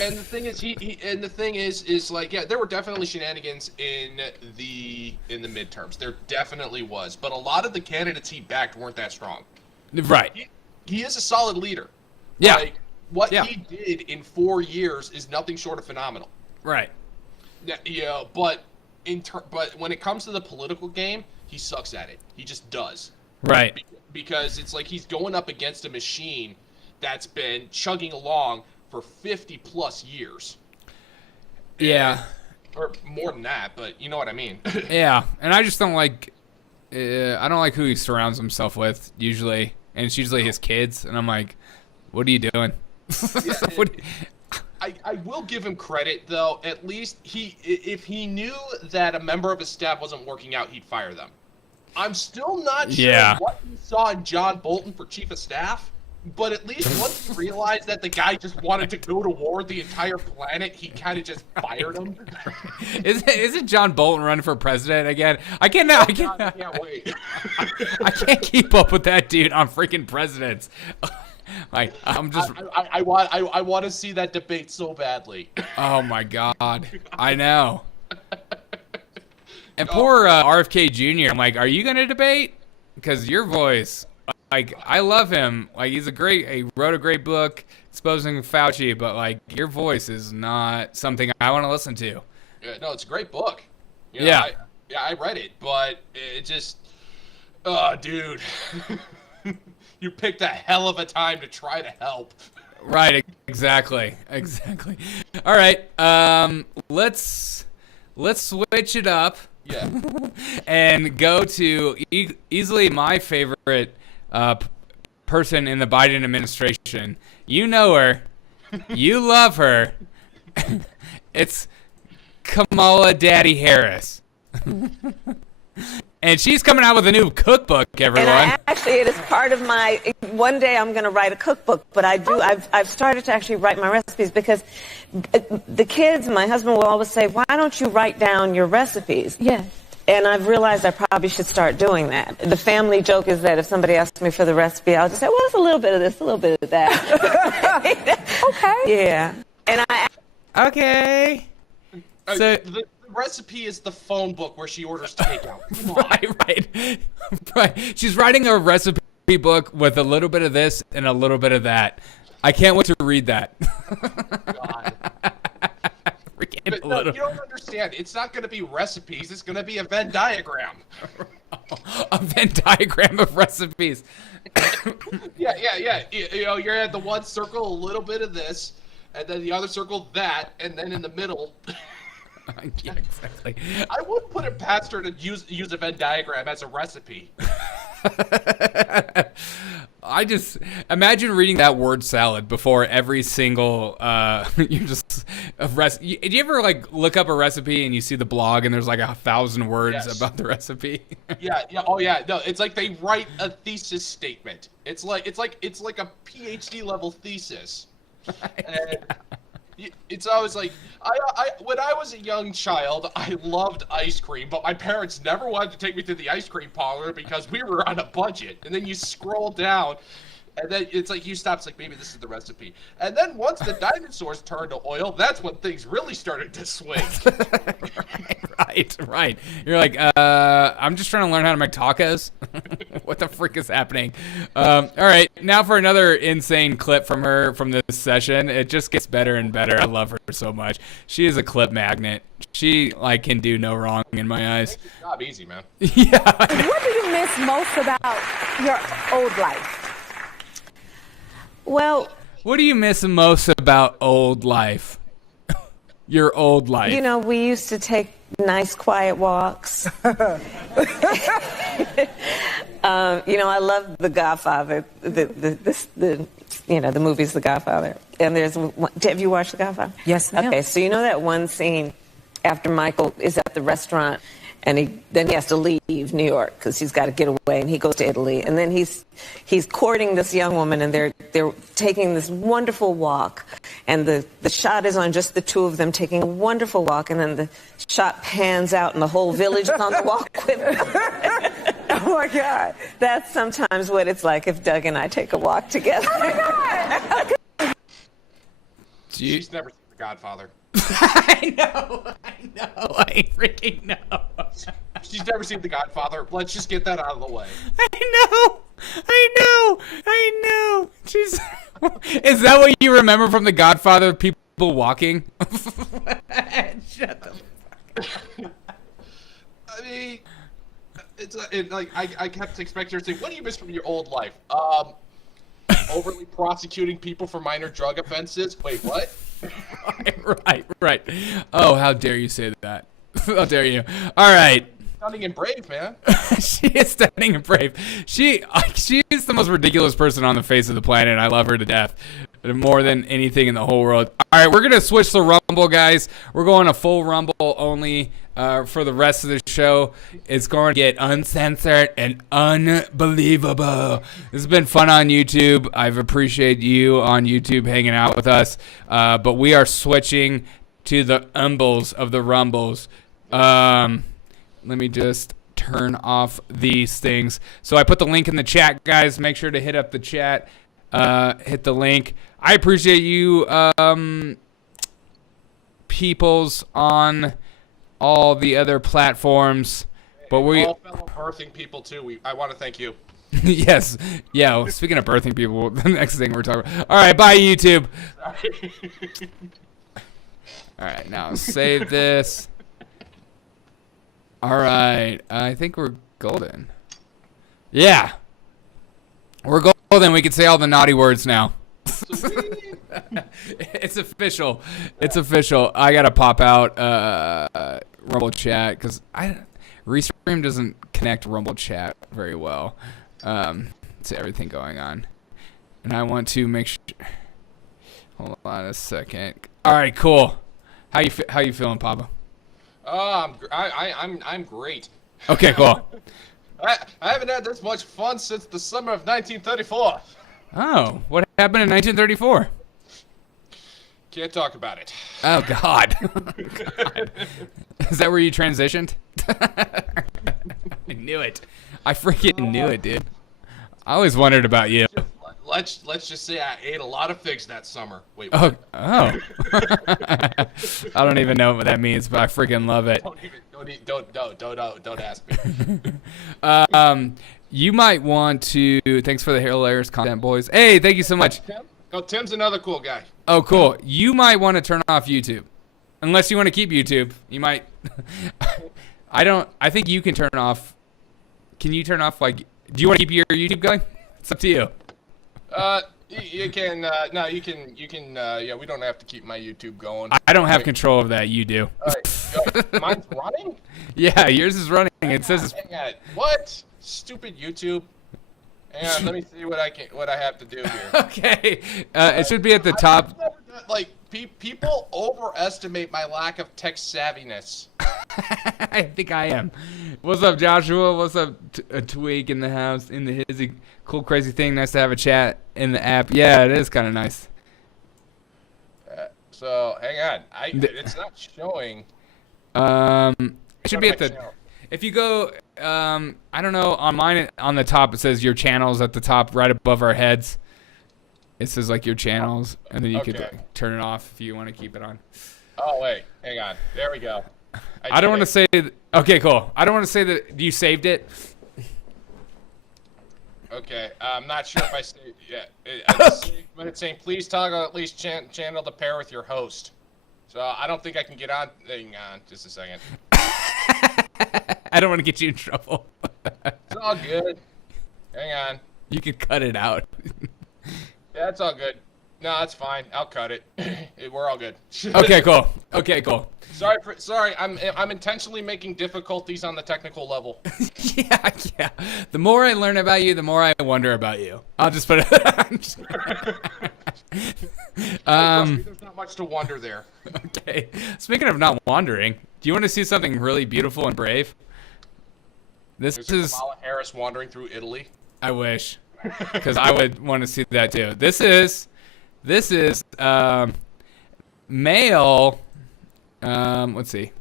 And the thing is like, yeah, there were definitely shenanigans in the midterms. There definitely was, but a lot of the candidates he backed weren't that strong. Right. He is a solid leader. Yeah. Like, what he did in 4 years is nothing short of phenomenal. Right. Yeah, but when it comes to the political game, he sucks at it. He just does. Right. Because it's like he's going up against a machine that's been chugging along for 50+ years. Yeah. Or more than that, but you know what I mean. Yeah, and I just don't like. I don't like who he surrounds himself with usually, and it's usually his kids. And I'm like, what are you doing? I will give him credit though. At least if he knew that a member of his staff wasn't working out, he'd fire them. I'm still not sure what he saw in John Bolton for chief of staff. But at least once he realized that the guy just wanted to go to war with the entire planet, he kind of just fired him. Isn't John Bolton running for president again? I can't wait. I can't keep up with that dude on freaking presidents. Like I'm just. I want to see that debate so badly. Oh my God, I know. And poor RFK Jr. I'm like, are you gonna debate? Because your voice. Like, I love him. Like, he wrote a great book exposing Fauci, but, like, your voice is not something I want to listen to. Yeah, no, it's a great book. You know, Yeah. I read it, but it just, oh, dude. You picked a hell of a time to try to help. Right, exactly. All right, let's switch it up. Yeah. And go to easily my favorite person in the Biden administration. You know her. You love her. It's Kamala Daddy Harris. And she's coming out with a new cookbook, everyone. It is part of my, one day I'm going to write a cookbook, but I've started to actually write my recipes because the kids, my husband will always say, why don't you write down your recipes? Yes. And I've realized I probably should start doing that. The family joke is that if somebody asks me for the recipe, I'll just say, well, it's a little bit of this, a little bit of that. Okay. Yeah. And Okay. So the recipe is the phone book where she orders takeout. Come on. Right. She's writing a recipe book with a little bit of this and a little bit of that. I can't wait to read that. God. Freaking No, you don't understand. It's not going to be recipes. It's going to be a Venn diagram. A Venn diagram of recipes. Yeah. You know, you're at the one circle, a little bit of this, and then the other circle, that, and then in the middle. Yeah, exactly. I wouldn't put it past her to use a Venn diagram as a recipe. I just imagine reading that word salad before every single you just do you ever like look up a recipe and you see the blog and there's like 1,000 words about the recipe? Yeah. Oh yeah. No, it's like they write a thesis statement. It's like a PhD level thesis. And it's always like when I was a young child, I loved ice cream, but my parents never wanted to take me to the ice cream parlor because we were on a budget. And then you scroll down, and then it's like you stop. It's like, maybe this is the recipe. And then once the dinosaurs turned to oil, that's when things really started to swing. Right. You're like, I'm just trying to learn how to make tacos. What the frick is happening? All right, now for another insane clip from her from this session. It just gets better and better. I love her so much. She is a clip magnet. She like can do no wrong in my eyes. Makes your job easy, man. Yeah. What do you miss most about your old life? well, What do you miss most about old life? Your old life. you know, we used to take nice, quiet walks. You know, I love The Godfather. The movie's The Godfather. And have you watched The Godfather? Yes, ma'am. Okay, so you know that one scene after Michael is at the restaurant and then he has to leave New York because he's got to get away, and he goes to Italy, and then he's courting this young woman, and they're taking this wonderful walk, and the shot is on just the two of them taking a wonderful walk, and then the shot pans out, and the whole village is on the walk with them. Oh my God, that's sometimes what it's like if Doug and I take a walk together. She's never seen The Godfather. I know. I freaking know. She's never seen The Godfather. Let's just get that out of the way. I know. Jeez. Is that what you remember from The Godfather? People walking? Shut the fuck up. I mean, I kept expecting her to say, "What do you miss from your old life?" Overly prosecuting people for minor drug offenses. Wait, what? Right. Oh, how dare you say that? How dare you? All right. Stunning and brave, man. She is stunning and brave. She is the most ridiculous person on the face of the planet. I love her to death, more than anything in the whole world. All right, we're gonna switch to Rumble, guys. We're going a full Rumble only for the rest of the show. It's going to get uncensored and unbelievable. This has been fun on YouTube. I've appreciated you on YouTube hanging out with us. But we are switching to the umbles of the rumbles. Let me just turn off these things. So I put the link in the chat, guys. Make sure to hit up the chat. Hit the link. I appreciate you peoples on all the other platforms. But we all fellow birthing people too. I want to thank you. Yes. Yeah, well, speaking of birthing people, the next thing we're talking about. All right, bye YouTube. All right, now save this. All right, I think we're golden. Yeah. We're golden. We can say all the naughty words now. It's official. It's official. I got to pop out Rumble chat because Restream doesn't connect Rumble chat very well to everything going on. And I want to make sure. Hold on a second. All right, cool. How you feeling, Papa? I'm great. Okay, cool. I haven't had this much fun since the summer of 1934. Oh, what happened in 1934? Can't talk about it. Oh, God. God. Is that where you transitioned? I knew it. I freaking knew it, dude. I always wondered about you. Let's just say I ate a lot of figs that summer. Wait. Oh. What? I don't even know what that means, but I freaking love it. Don't ask me. You might want to. Thanks for the hilarious content, boys. Hey, thank you so much. Tim's another cool guy. Oh, cool. You might want to turn off YouTube, unless you want to keep YouTube. You might. I think you can turn off. Can you turn off, like? Do you want to keep your YouTube going? It's up to you. You can. No, you can. Yeah, we don't have to keep my YouTube going. I don't have control of that. You do. All right. Mine's running. Yeah, yours is running. It says. Hang on. What? Stupid YouTube. Hang on. Let me see what I have to do here. Okay. It should be at the top. Like people overestimate my lack of tech savviness. I think I am. What's up, Joshua? What's up, a Twig in the house, in the hizzy? Cool, crazy thing. Nice to have a chat in the app. Yeah, it is kind of nice. So, hang on. It's not showing. It should be at the... If you go, I don't know, on mine, on the top, it says your channels at the top, right above our heads. It says, like, your channels, and then you could like, turn it off if you want to keep it on. Oh, wait. Hang on. There we go. I don't want to say... Okay, cool. I don't want to say that you saved it. Okay, I'm not sure if I saved it yet. But it's saying, please toggle at least channel to pair with your host. So I don't think I can get on. Hang on, just a second. I don't want to get you in trouble. It's all good. Hang on. You can cut it out. Yeah, it's all good. No, that's fine. I'll cut it. We're all good. Okay, cool. Okay, cool. Sorry. I'm intentionally making difficulties on the technical level. Yeah. The more I learn about you, the more I wonder about you. I'll just put it. There's not much to wonder there. Okay. Speaking of not wandering, do you want to see something really beautiful and brave? This is Kamala Harris wandering through Italy. I wish, because I would want to see that too. This is male. Let's see.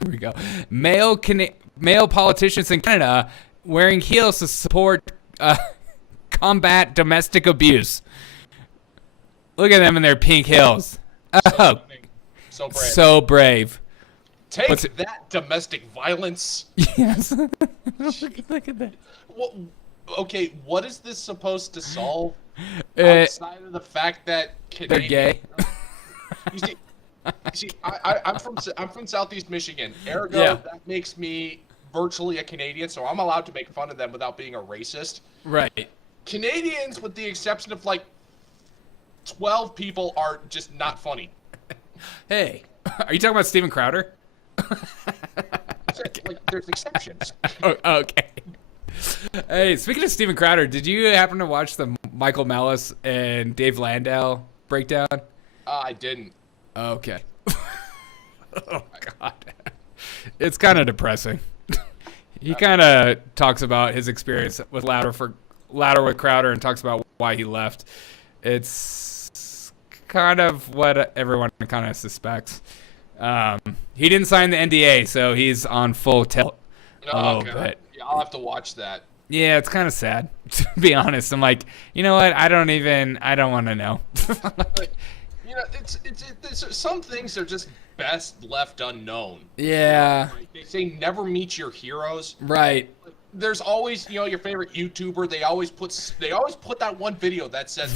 Here we go. Male politicians in Canada wearing heels to support combat domestic abuse. Look at them in their pink heels. Oh, so brave. So brave. Take that, domestic violence. Yes. Look at that. Well, okay, what is this supposed to solve? Outside of the fact that they're gay. You see, I'm from Southeast Michigan. Ergo, that makes me virtually a Canadian, so I'm allowed to make fun of them without being a racist. Right. Canadians, with the exception of like 12 people, are just not funny. Hey, are you talking about Steven Crowder? Like, there's exceptions. Oh, okay. Hey, speaking of Steven Crowder, did you happen to watch the Michael Malice and Dave Landau breakdown? I didn't. Okay. Oh, God. It's kind of depressing. He kind of talks about his experience with Louder with Crowder and talks about why he left. It's kind of what everyone kind of suspects. He didn't sign the NDA, so he's on full tilt a little bit. Yeah, I'll have to watch that. Yeah, it's kind of sad, to be honest. I'm like, you know what? I don't want to know. You know, it's some things are just best left unknown. Yeah. They say never meet your heroes. Right. There's always, your favorite YouTuber. They always put that one video that says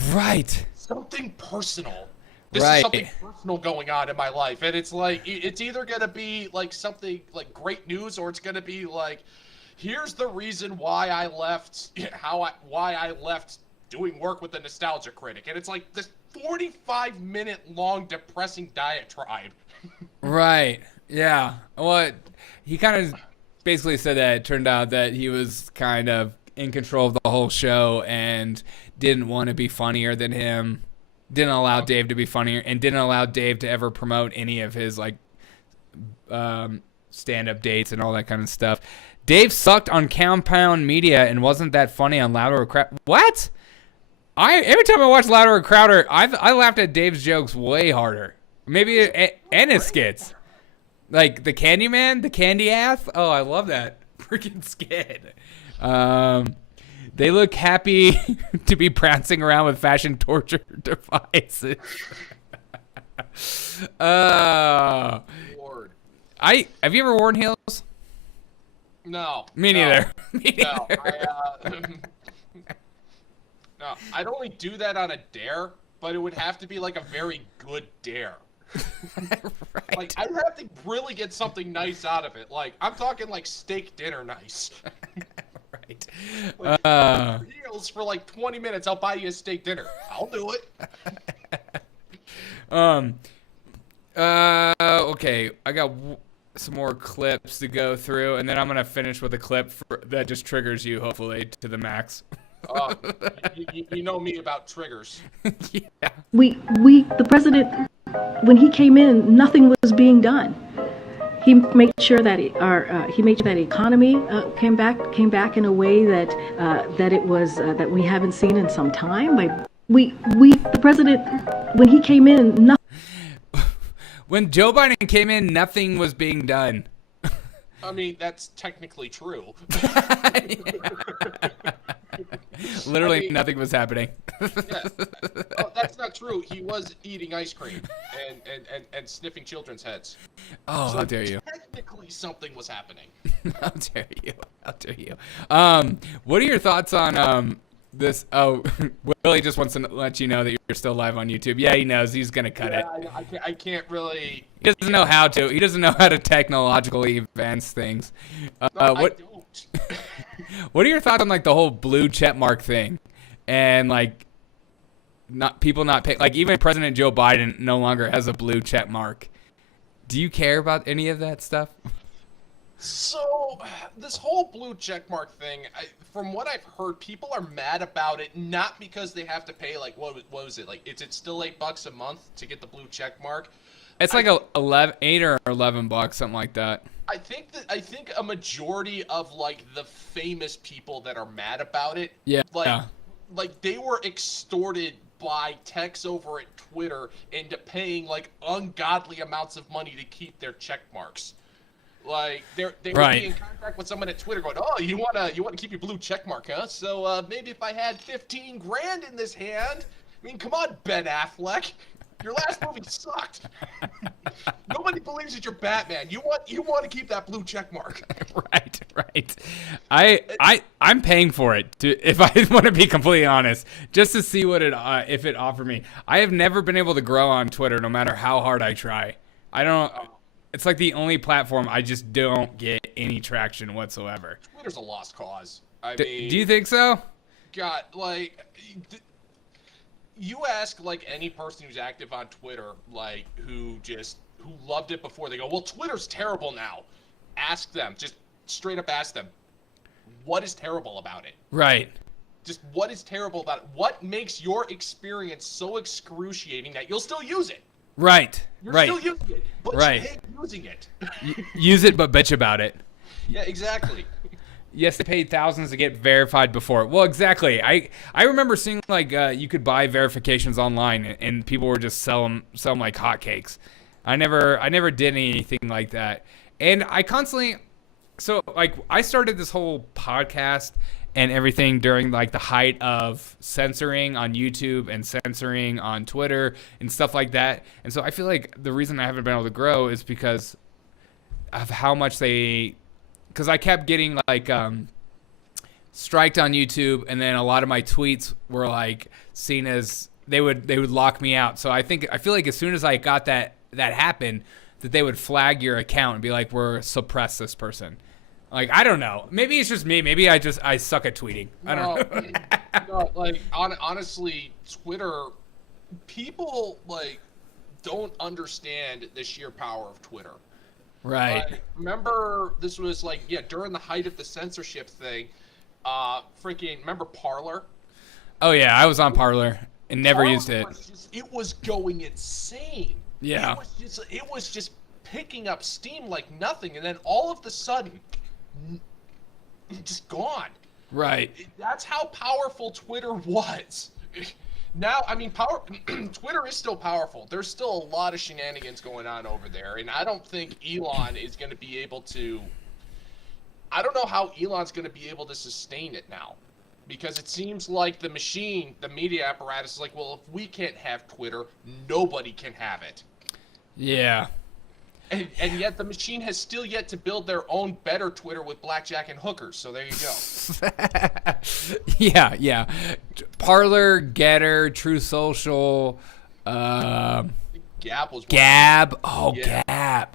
something personal. This is something personal going on in my life, and it's like it's either gonna be like something like great news, or it's gonna be like, here's the reason why I left, why I left doing work with the Nostalgia Critic, and it's like this 45-minute long depressing diatribe. Right. Yeah. Well, he kind of basically said that it turned out that he was kind of in control of the whole show and didn't want to be funnier than him. Didn't allow Dave to be funnier, and didn't allow Dave to ever promote any of his like stand-up dates and all that kind of stuff. Dave sucked on Compound Media and wasn't that funny on Louder with Crowder. What? Every time I watch Louder with Crowder, I laughed at Dave's jokes way harder. Maybe and his skits, like the Candyman, the Candy Ass. Oh, I love that freaking skit. They look happy to be prancing around with fashion torture devices. Have you ever worn heels? No. Me neither. No. No, I'd only do that on a dare, but it would have to be like a very good dare. Right. Like, I'd have to really get something nice out of it. Like, I'm talking like steak dinner nice. Right. Like, heels for like 20 minutes, I'll buy you a steak dinner. I'll do it. Okay, I got some more clips to go through, and then I'm gonna finish with a clip that just triggers you, hopefully, to the max. You know me about triggers. Yeah. The president, when he came in, nothing was being done. He made sure that the economy came back in a way that that we haven't seen in some time. The president, when he came in, nothing. When Joe Biden came in, nothing was being done. I mean, that's technically true. Literally nothing was happening. Yeah. Oh, that's not true. He was eating ice cream and sniffing children's heads. Oh, so how dare you. Technically something was happening. How dare you. How dare you. What are your thoughts on this? Oh, Willie just wants to let you know that you're still live on YouTube. Yeah, he knows. He's going to cut it. I can't really... He doesn't know how to. He doesn't know how to technologically advance things. No, I don't. What are your thoughts on like the whole blue check mark thing, and like not pay, like even President Joe Biden no longer has a blue check mark. Do you care about any of that stuff? So this whole blue checkmark thing, from what I've heard, people are mad about it, not because they have to pay like what was it, like is it still $8 a month to get the blue checkmark? It's like $8 or $11, something like that. I think a majority of like the famous people that are mad about it, like they were extorted by techs over at Twitter into paying like ungodly amounts of money to keep their check marks. Like they would be in contact with someone at Twitter going, "Oh, you wanna keep your blue check mark, huh? So maybe if I had 15 grand in this hand, I mean, come on, Ben Affleck, your last movie sucked. Nobody believes that you're Batman. You want to keep that blue check mark." Right. I'm paying for it if I want to be completely honest, just to see what if it offered me. I have never been able to grow on Twitter, no matter how hard I try. It's like the only platform I just don't get any traction whatsoever. Twitter's a lost cause. I mean, do you think so? God, like, you ask like any person who's active on Twitter, like who loved it before, they go, "Well, Twitter's terrible now." Ask them, just straight up ask them, what is terrible about it? Right. Just what is terrible about it? What makes your experience so excruciating that you'll still use it? Right. You're still using it. but Right. you hate using it. Use it, but bitch about it. Yeah, exactly. Yes, they paid thousands to get verified before. Well, exactly. I remember seeing like you could buy verifications online, and people were just selling like hotcakes. I never did anything like that, and I constantly. So like I started this whole podcast and everything during like the height of censoring on YouTube and censoring on Twitter and stuff like that. And so I feel like the reason I haven't been able to grow is because of how much because I kept getting like striked on YouTube, and then a lot of my tweets were like seen as they would lock me out. So I feel like as soon as I got that happened, that they would flag your account and be like, we're suppress this person. Like, I don't know. Maybe it's just me. Maybe I suck at tweeting. I don't know. No, like honestly, Twitter, people like don't understand the sheer power of Twitter. Right. Remember, this was like during the height of the censorship thing. Remember Parler? Oh yeah, I was on Parler and never Parler used it. It was going insane. Yeah. It was just picking up steam like nothing, and then all of the sudden, just gone. Right. That's how powerful Twitter was. Now, I mean, Twitter is still powerful. There's still a lot of shenanigans going on over there, and I don't think Elon is going to be able to. I don't know how Elon's going to be able to sustain it now, because it seems like the machine, the media apparatus, is like, well, if we can't have Twitter, nobody can have it. Yeah. And yet the machine has still yet to build their own better Twitter with blackjack and hookers. So there you go. Yeah. Parler, Getter, True Social, Gab was one. Gab. Oh, yeah. Gab.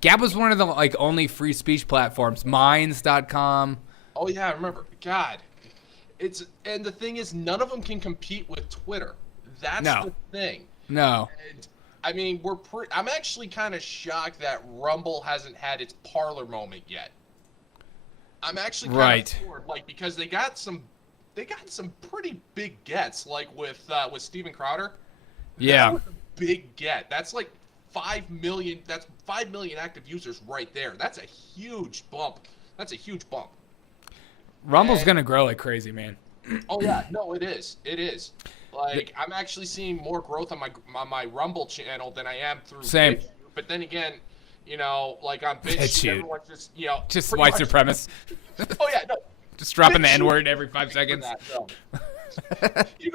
Gab was one of the like only free speech platforms. Minds.com. Oh yeah, I remember. God, and the thing is, none of them can compete with Twitter. That's the thing. No. And, I mean, I'm actually kind of shocked that Rumble hasn't had its Parler moment yet. I'm actually kind of bored, like, because they got some pretty big gets, like with Steven Crowder. Yeah. That was a big get. That's like 5 million. That's 5 million active users right there. That's a huge bump. Rumble's gonna grow like crazy, man. Oh yeah, no, it is. Like, I'm actually seeing more growth on my Rumble channel than I am through Same. BitChute. But then again, like on BitChute, everyone's just white supremacist. Oh yeah, no. Just dropping the N-word every 5 seconds. You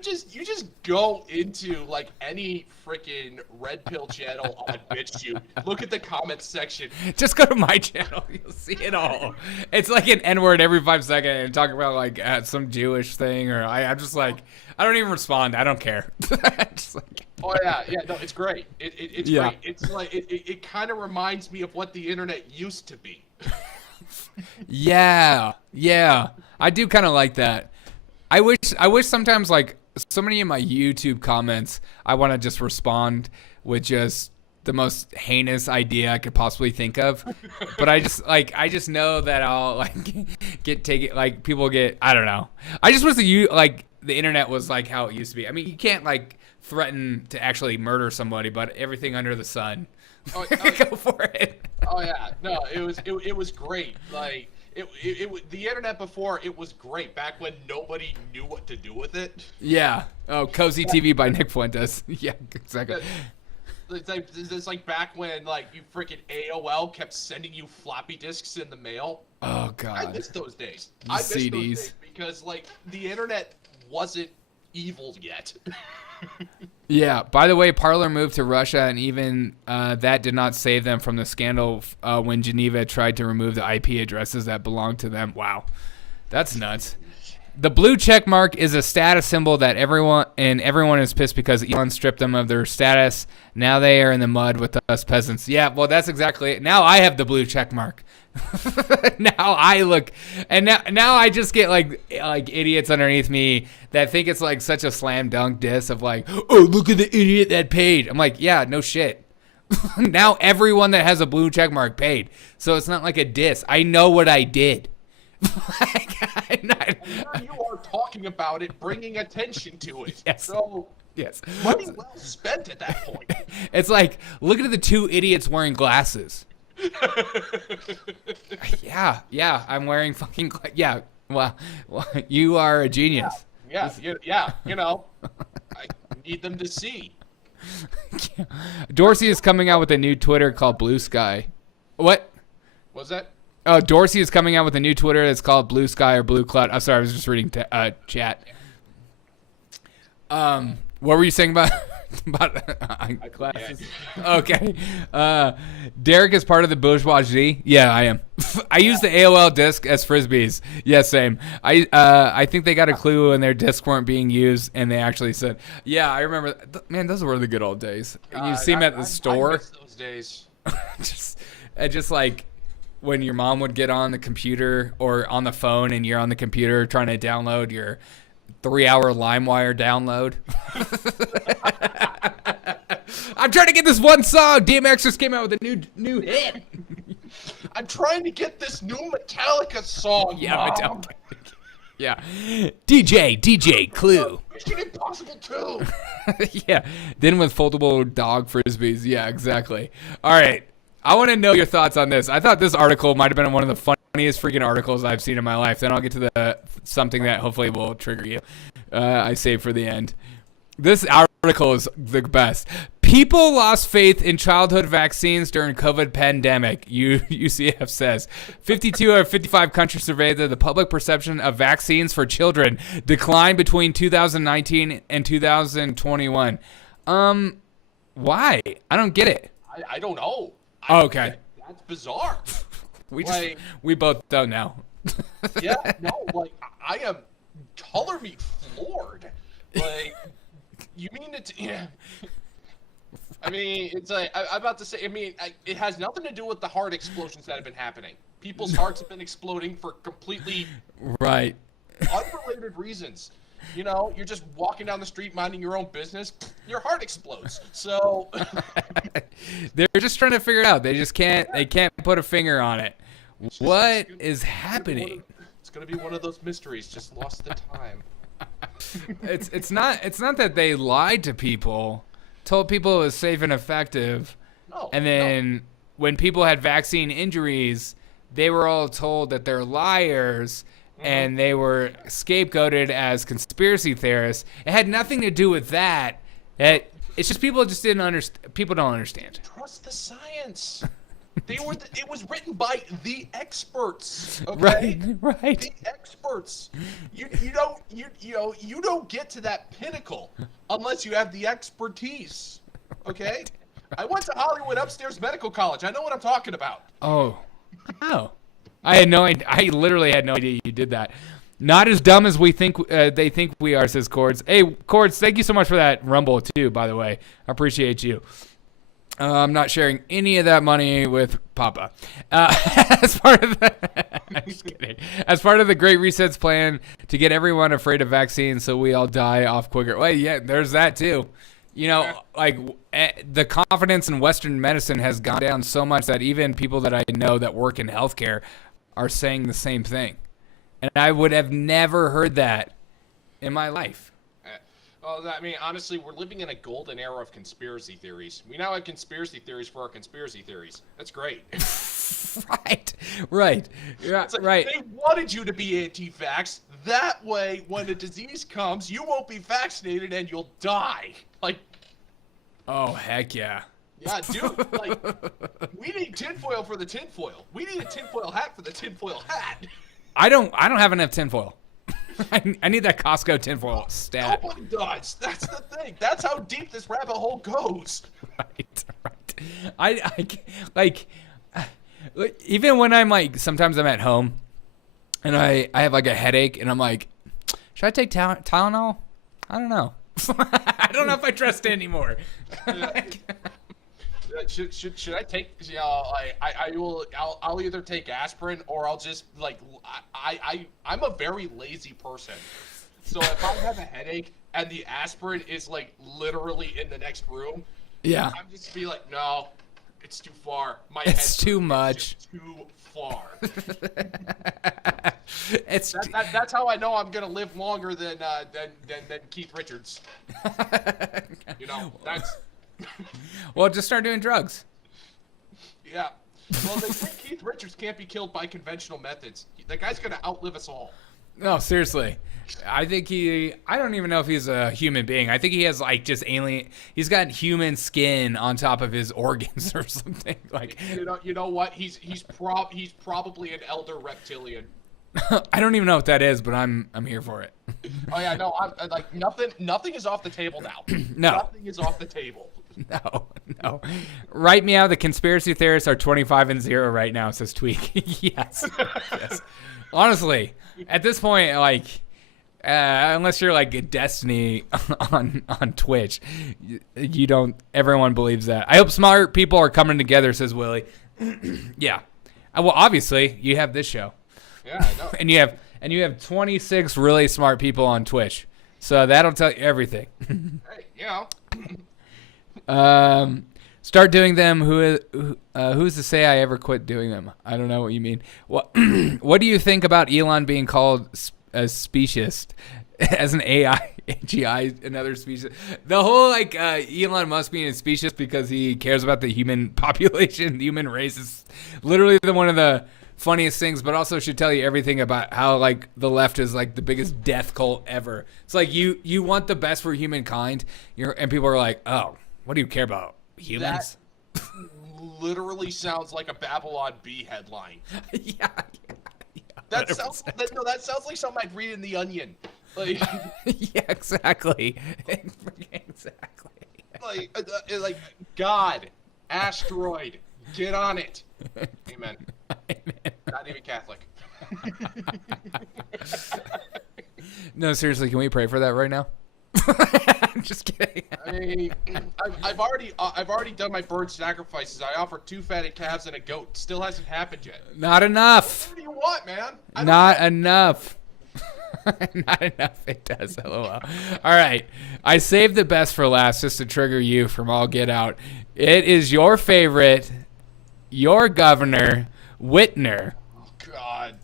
just go into like any freaking red pill channel on BitChute. Look at the comments section. Just go to my channel. You'll see it all. It's like an N-word every 5 seconds and talk about like some Jewish thing, or I'm just like, I don't even respond. I don't care. Just like, oh yeah, no, it's great. It's great. It's like it kind of reminds me of what the internet used to be. Yeah, I do kind of like that. I wish sometimes, like, so many of my YouTube comments, I want to just respond with just the most heinous idea I could possibly think of. But I just know that I'll like get people get, I don't know. I just wish the internet was like how it used to be. I mean, you can't like threaten to actually murder somebody, but everything under the sun. Oh, go for it. Oh yeah, no, it was great. Like the internet before, it was great back when nobody knew what to do with it. Yeah. Oh, Cozy TV by Nick Fuentes. Yeah, exactly. It's like back when like you freaking AOL kept sending you floppy disks in the mail. Oh god. I miss those days. The I miss CDs. those days because like the internet wasn't evil yet. Yeah. By the way, Parler moved to Russia, and even that did not save them from the scandal when Geneva tried to remove the IP addresses that belonged to them. Wow, that's nuts. The blue check mark is a status symbol that everyone is pissed because Elon stripped them of their status. Now they are in the mud with us peasants. Yeah, well, that's exactly it. Now I have the blue check mark. Now I look, and now I just get like idiots underneath me that think it's like such a slam dunk diss of like, oh, look at the idiot that paid. I'm like, yeah, no shit. Now everyone that has a blue check mark paid, so it's not like a diss. I know what I did. And here you are talking about it, bringing attention to it. Yes. So yes, money well spent at that point. It's like, look at the two idiots wearing glasses. Yeah, I'm wearing fucking yeah. Well, you are a genius. Yeah, I need them to see. Dorsey is coming out with a new Twitter called Blue Sky. What? Was that? Oh, Dorsey is coming out with a new Twitter that's called Blue Sky or Blue Cloud. I'm sorry, I was just reading chat. What were you saying about glasses? Okay. Derek is part of the bourgeoisie. Yeah, I am. I use the AOL disc as frisbees. Yeah, same. I think they got a clue when their discs weren't being used, and they actually said, "Yeah, I remember." Man, those were the good old days. You see them at the store. I miss those days. just like when your mom would get on the computer or on the phone, and you're on the computer trying to download your 3-hour LimeWire download. I'm trying to get this one song. DMX just came out with a new hit. I'm trying to get this new Metallica song. Yeah, Mom. Metallica. Yeah. DJ Clue. Mission Impossible 2. Yeah. Then with foldable dog frisbees. Yeah, exactly. All right. I want to know your thoughts on this. I thought this article might have been one of the funniest freaking articles I've seen in my life. Then I'll get to the something that hopefully will trigger you. I save for the end. This article is the best. People lost faith in childhood vaccines during COVID pandemic, UCF says. 52 out of 55 countries surveyed that the public perception of vaccines for children declined between 2019 and 2021. Why? I don't get it. I don't know. Okay. That's bizarre. We both don't know. Yeah, no, like, I am color me floored. Like, you mean it? Yeah. I mean, it's like, I'm about to say, it has nothing to do with the heart explosions that have been happening. People's hearts have been exploding for completely right, unrelated reasons. You know, you're just walking down the street minding your own business, your heart explodes. So they're just trying to figure it out. They just can't put a finger on it. What is happening? It's going to be one of those mysteries, just lost the time. It's not that they lied to people, told people it was safe and effective. No, and then when people had vaccine injuries, they were all told that they're liars. And they were scapegoated as conspiracy theorists. It had nothing to do with that. It's just people just didn't understand. People don't understand. Trust the science. It was written by the experts. Okay? Right. The experts. You don't get to that pinnacle unless you have the expertise. Okay? I went to Hollywood Upstairs Medical College. I know what I'm talking about. Oh. I had no idea. I literally had no idea you did that. Not as dumb as we think they think we are, says Cords. Hey, Cords, thank you so much for that Rumble, too, by the way. I appreciate you. I'm not sharing any of that money with Papa. As part of I'm just kidding. As part of the Great Reset's plan to get everyone afraid of vaccines so we all die off quicker. Well, yeah, there's that, too. You know, like the confidence in Western medicine has gone down so much that even people that I know that work in healthcare are saying the same thing. And I would have never heard that in my life. Well, I mean, honestly, we're living in a golden era of conspiracy theories. We now have conspiracy theories for our conspiracy theories. That's great. Right. Yeah, it's like, right. They wanted you to be anti-vax. That way, when a disease comes, you won't be vaccinated and you'll die. Like, oh, heck yeah. Yeah, dude, like, we need tinfoil for the tinfoil. We need a tinfoil hat for the tinfoil hat. I don't have enough tinfoil. I need that Costco tinfoil stat. Nobody does. That's the thing. That's how deep this rabbit hole goes. Right. I like, even when I'm like, sometimes I'm at home and I have like a headache and I'm like, should I take Tylenol? I don't know. I don't know if I trust it anymore. Should I take? I'll either take aspirin or I'll just like I'm a very lazy person. So if I have a headache and the aspirin is like literally in the next room, yeah, I'm just be like, no, it's too far. It's too much. It's too far. That's how I know I'm gonna live longer than Keith Richards. You know, Well, just start doing drugs. Yeah. Well, they say Keith Richards can't be killed by conventional methods. That guy's gonna outlive us all. No, seriously. I think I don't even know if he's a human being. I think he has like just alien. He's got human skin on top of his organs or something. Like, you know what? He's probably an elder reptilian. I don't even know what that is, but I'm here for it. Oh yeah, no, I'm like nothing is off the table now. No. Nothing is off the table. No. Right meow, the conspiracy theorists are 25-0 right now, says Tweak. Yes. Honestly, at this point, like, unless you're like a Destiny on Twitch, you don't. Everyone believes that. I hope smart people are coming together, says Willie. Yeah. Well, obviously, you have this show. Yeah, I know. and you have 26 really smart people on Twitch, so that'll tell you everything. Hey, you know. Start doing them. Who's to say I ever quit doing them? I don't know what you mean. What do you think about Elon being called a speciesist as an AI, AGI, another species? The whole like Elon Musk being a speciesist because he cares about the human population, the human race is literally one of the funniest things, but also should tell you everything about how like the left is like the biggest death cult ever. It's like you want the best for humankind, and people are like, oh, what do you care about? Humans? That literally sounds like a Babylon Bee headline. Yeah. That sounds like something I'd read in The Onion. Like, yeah, exactly. Exactly. Like God, asteroid, get on it. Amen. Not even Catholic. No, seriously, can we pray for that right now? I'm just kidding. I mean, I've already done my bird sacrifices. I offered 2 fatted calves and a goat. Still hasn't happened yet. Not enough. What do you want, man? Not enough. Not enough. It does. LOL. All right. I saved the best for last just to trigger you from all get out. It is your favorite, your governor, Whitner. Oh, God.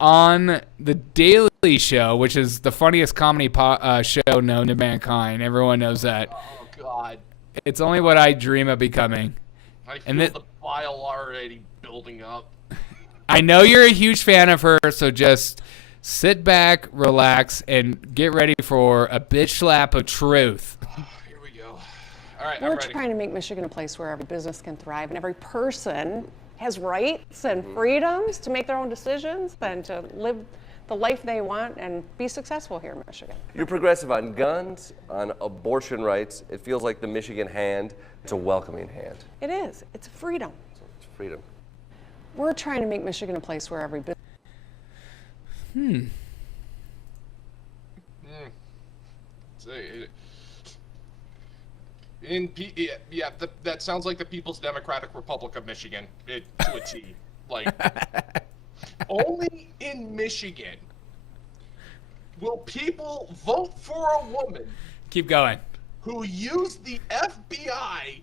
On the Daily Show, which is the funniest comedy show known to mankind. Everyone knows that. Oh, God. It's only what I dream of becoming. I feel the bile already building up. I know you're a huge fan of her, so just sit back, relax, and get ready for a bitch slap of truth. Here we go. All right, We're I'm ready. trying to make Michigan a place where every business can thrive and every person has rights and freedoms to make their own decisions and to live the life they want and be successful here in Michigan. You're progressive on guns, on abortion rights. It feels like the Michigan hand. It's a welcoming hand. It is. It's freedom. It's freedom. We're trying to make Michigan a place where every business. That sounds like the People's Democratic Republic of Michigan to a T. Like, only in Michigan will people vote for a woman. Keep going. Who used the FBI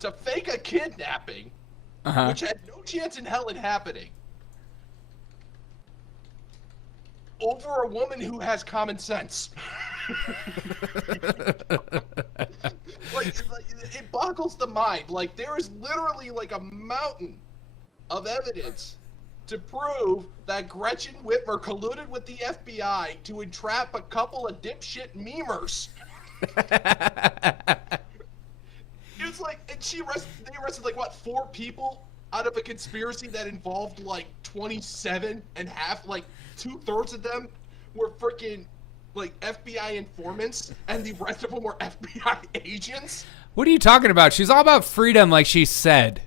to fake a kidnapping, which had no chance in hell in happening, over a woman who has common sense. It boggles the mind. Like, there is literally like a mountain of evidence to prove that Gretchen Whitmer colluded with the FBI to entrap a couple of dipshit memers. It's like, and they arrested like what, 4 people out of a conspiracy that involved like 27, and like 2/3 of them were freaking like FBI informants, and the rest of them were FBI agents. What are you talking about? She's all about freedom, like she said.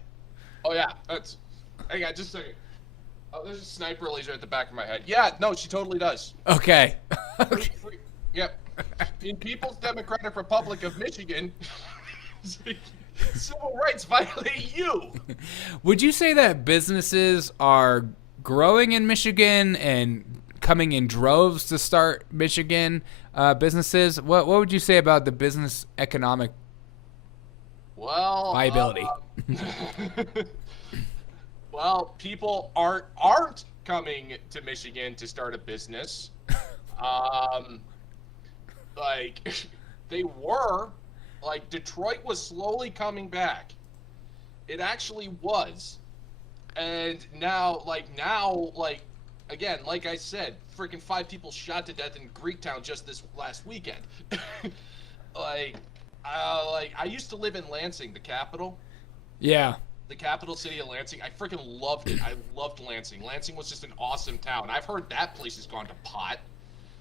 Oh yeah, hang on, just a second. Oh, there's a sniper laser at the back of my head. Yeah, no, she totally does. Okay. Yep. In People's Democratic Republic of Michigan, civil rights violate you. Would you say that businesses are growing in Michigan and coming in droves to start Michigan businesses? What would you say about the business economic viability? Well, people aren't coming to Michigan to start a business. Like, they were, Like, Detroit was slowly coming back. It actually was. And now, again, like I said, freaking 5 people shot to death in Greektown just this last weekend. I used to live in Lansing, the capital. Yeah. The capital city of Lansing. I freaking loved it. I loved Lansing. Lansing was just an awesome town. I've heard that place has gone to pot.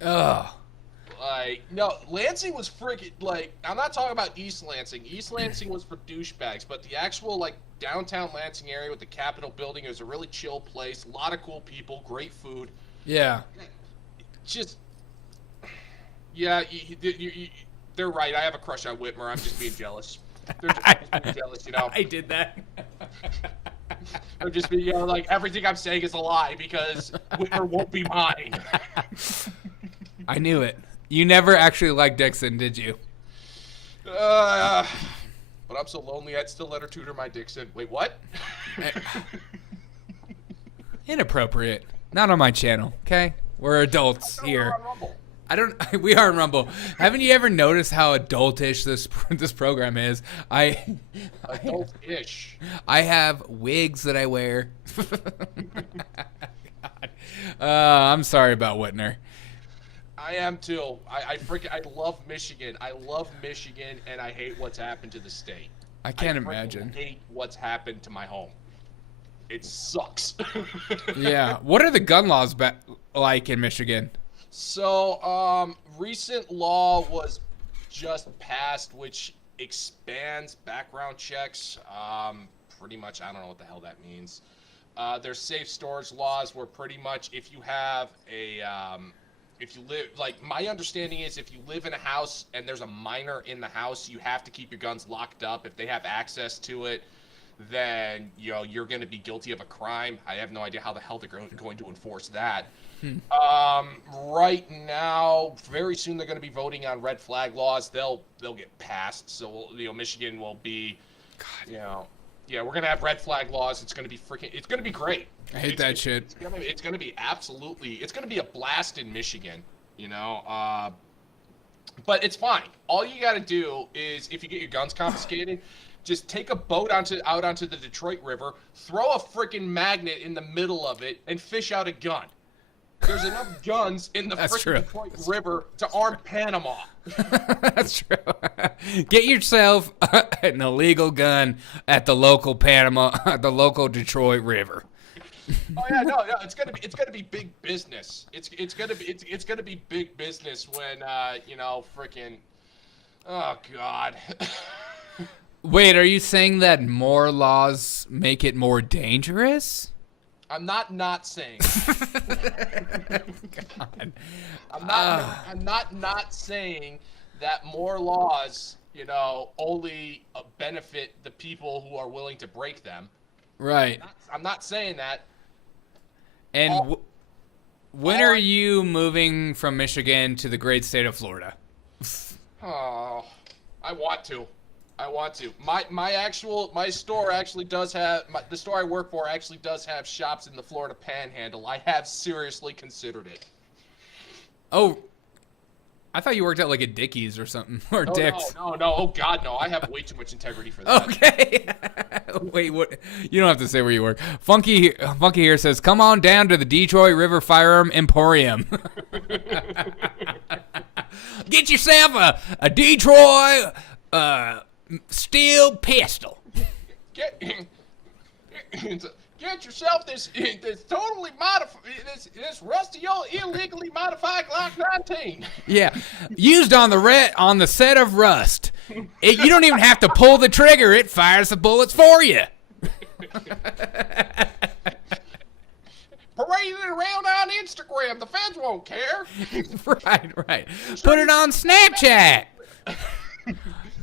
Ugh. No, Lansing was freaking, I'm not talking about East Lansing. East Lansing was for douchebags, but the actual, downtown Lansing area with the Capitol building, it was a really chill place. A lot of cool people, great food. Yeah. Just, yeah, they're right. I have a crush on Whitmer. I'm just being jealous. They're just being jealous, you know. I did that. I'm just being, everything I'm saying is a lie because Whitmer won't be mine. I knew it. You never actually liked Dixon, did you? But I'm so lonely I'd still let her tutor my Dixon. Wait, what? Inappropriate. Not on my channel, okay? We're adults here. We are on Rumble. Haven't you ever noticed how adultish this program is? Adult-ish. I have wigs that I wear. I'm sorry about Whitner. I am too. I love Michigan. I love Michigan, and I hate what's happened to the state. I can't imagine. I hate what's happened to my home. It sucks. Yeah. What are the gun laws like in Michigan? So, recent law was just passed, which expands background checks. Pretty much, I don't know what the hell that means. There's safe storage laws where pretty much if you have if you live, my understanding is if you live in a house and there's a minor in the house, you have to keep your guns locked up. If they have access to it, then, you're going to be guilty of a crime. I have no idea how the hell they're going to enforce that. Right now, very soon they're going to be voting on red flag laws. They'll get passed. So, Michigan will be, yeah, we're going to have red flag laws. It's going to be it's going to be great. I hate that shit. It's going to be it's going to be a blast in Michigan, but it's fine. All you got to do is, if you get your guns confiscated, just take a boat out onto the Detroit River, throw a freaking magnet in the middle of it, and fish out a gun. There's enough guns in the freaking Detroit River to arm Panama. That's true. Get yourself an illegal gun at the local Detroit River. Oh yeah, no, it's gonna be big business. It's gonna be big business when freaking, oh God. Wait, are you saying that more laws make it more dangerous? I'm not saying. God. I'm not saying that more laws, only benefit the people who are willing to break them. Right. I'm not saying that. And when are you moving from Michigan to the great state of Florida? Oh, I want to. My store actually does have, the store I work for actually does have shops in the Florida Panhandle. I have seriously considered it. Oh, I thought you worked at like a Dickies or something, or Dick's. No. Oh God, no. I have way too much integrity for that. Okay. Wait, what? You don't have to say where you work. Funky here says, "Come on down to the Detroit River Firearm Emporium. Get yourself a Detroit steel pistol. Get yourself this totally modified, this rusty old illegally modified Glock 19. Yeah, used on the set of Rust. You don't even have to pull the trigger; it fires the bullets for you. Parade it around on Instagram. The feds won't care. Right. Put it on Snapchat.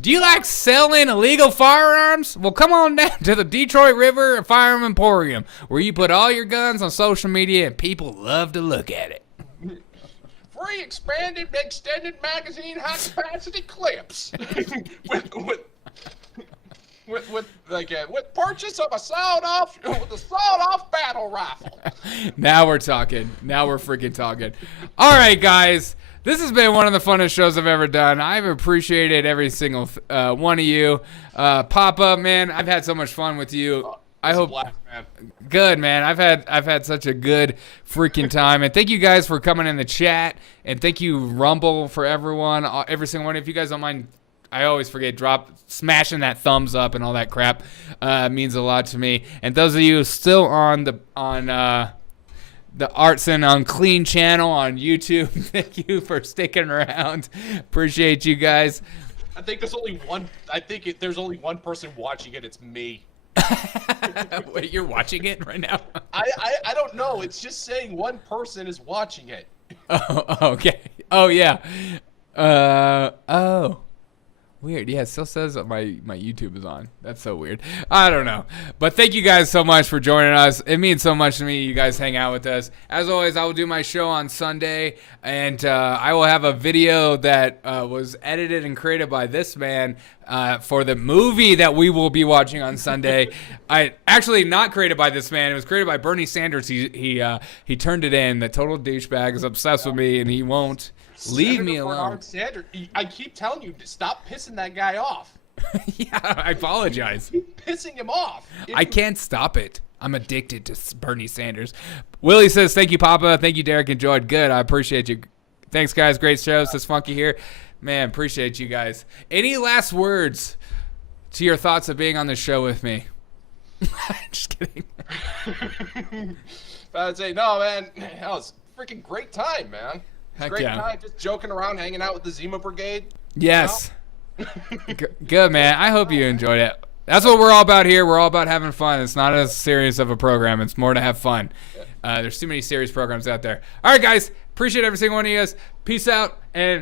Do you like selling illegal firearms? Well, come on down to the Detroit River Firearm Emporium, where you put all your guns on social media and people love to look at it. Free expanded extended magazine high capacity clips with purchase of a sawed-off battle rifle. Now we're talking. Now we're freaking talking. All right, guys. This has been one of the funnest shows I've ever done. I've appreciated every single one of you. Papa, man, I've had so much fun with you. I hope. Blast, man. Good, man. I've had such a good freaking time, and thank you guys for coming in the chat, and thank you Rumble for everyone, every single one. If you guys don't mind, I always forget, smashing that thumbs up and all that crap means a lot to me. And those of you still on the Arts and Unclean channel on YouTube, thank you for sticking around. Appreciate you guys. I think there's only one. There's only one person watching it. It's me. Wait, you're watching it right now? I don't know. It's just saying one person is watching it. Oh, okay. Oh, yeah. Oh. Weird. Yeah, it still says that my YouTube is on. That's so weird. I don't know. But thank you guys so much for joining us. It means so much to me you guys hang out with us. As always, I will do my show on Sunday, and I will have a video that was edited and created by this man for the movie that we will be watching on Sunday. Actually not created by this man. It was created by Bernie Sanders. He turned it in. The total douchebag is obsessed with me, and he won't leave me alone. I keep telling you to stop pissing that guy off. Yeah, I apologize. Keep pissing him off. I can't stop it. I'm addicted to Bernie Sanders. Willie says, thank you, Papa. Thank you, Derek. Enjoyed. Good. I appreciate you. Thanks, guys. Great show. This is Funky here. Man, appreciate you guys. Any last words to your thoughts of being on the show with me? Just kidding. I'd say, no, man. That was a freaking great time, man. Heck Great yeah. time, just joking around, hanging out with the Zima Brigade. Yes. Good, man. I hope you enjoyed it. That's what we're all about here. We're all about having fun. It's not as serious of a program. It's more to have fun. There's too many serious programs out there. All right, guys. Appreciate every single one of you guys. Peace out, and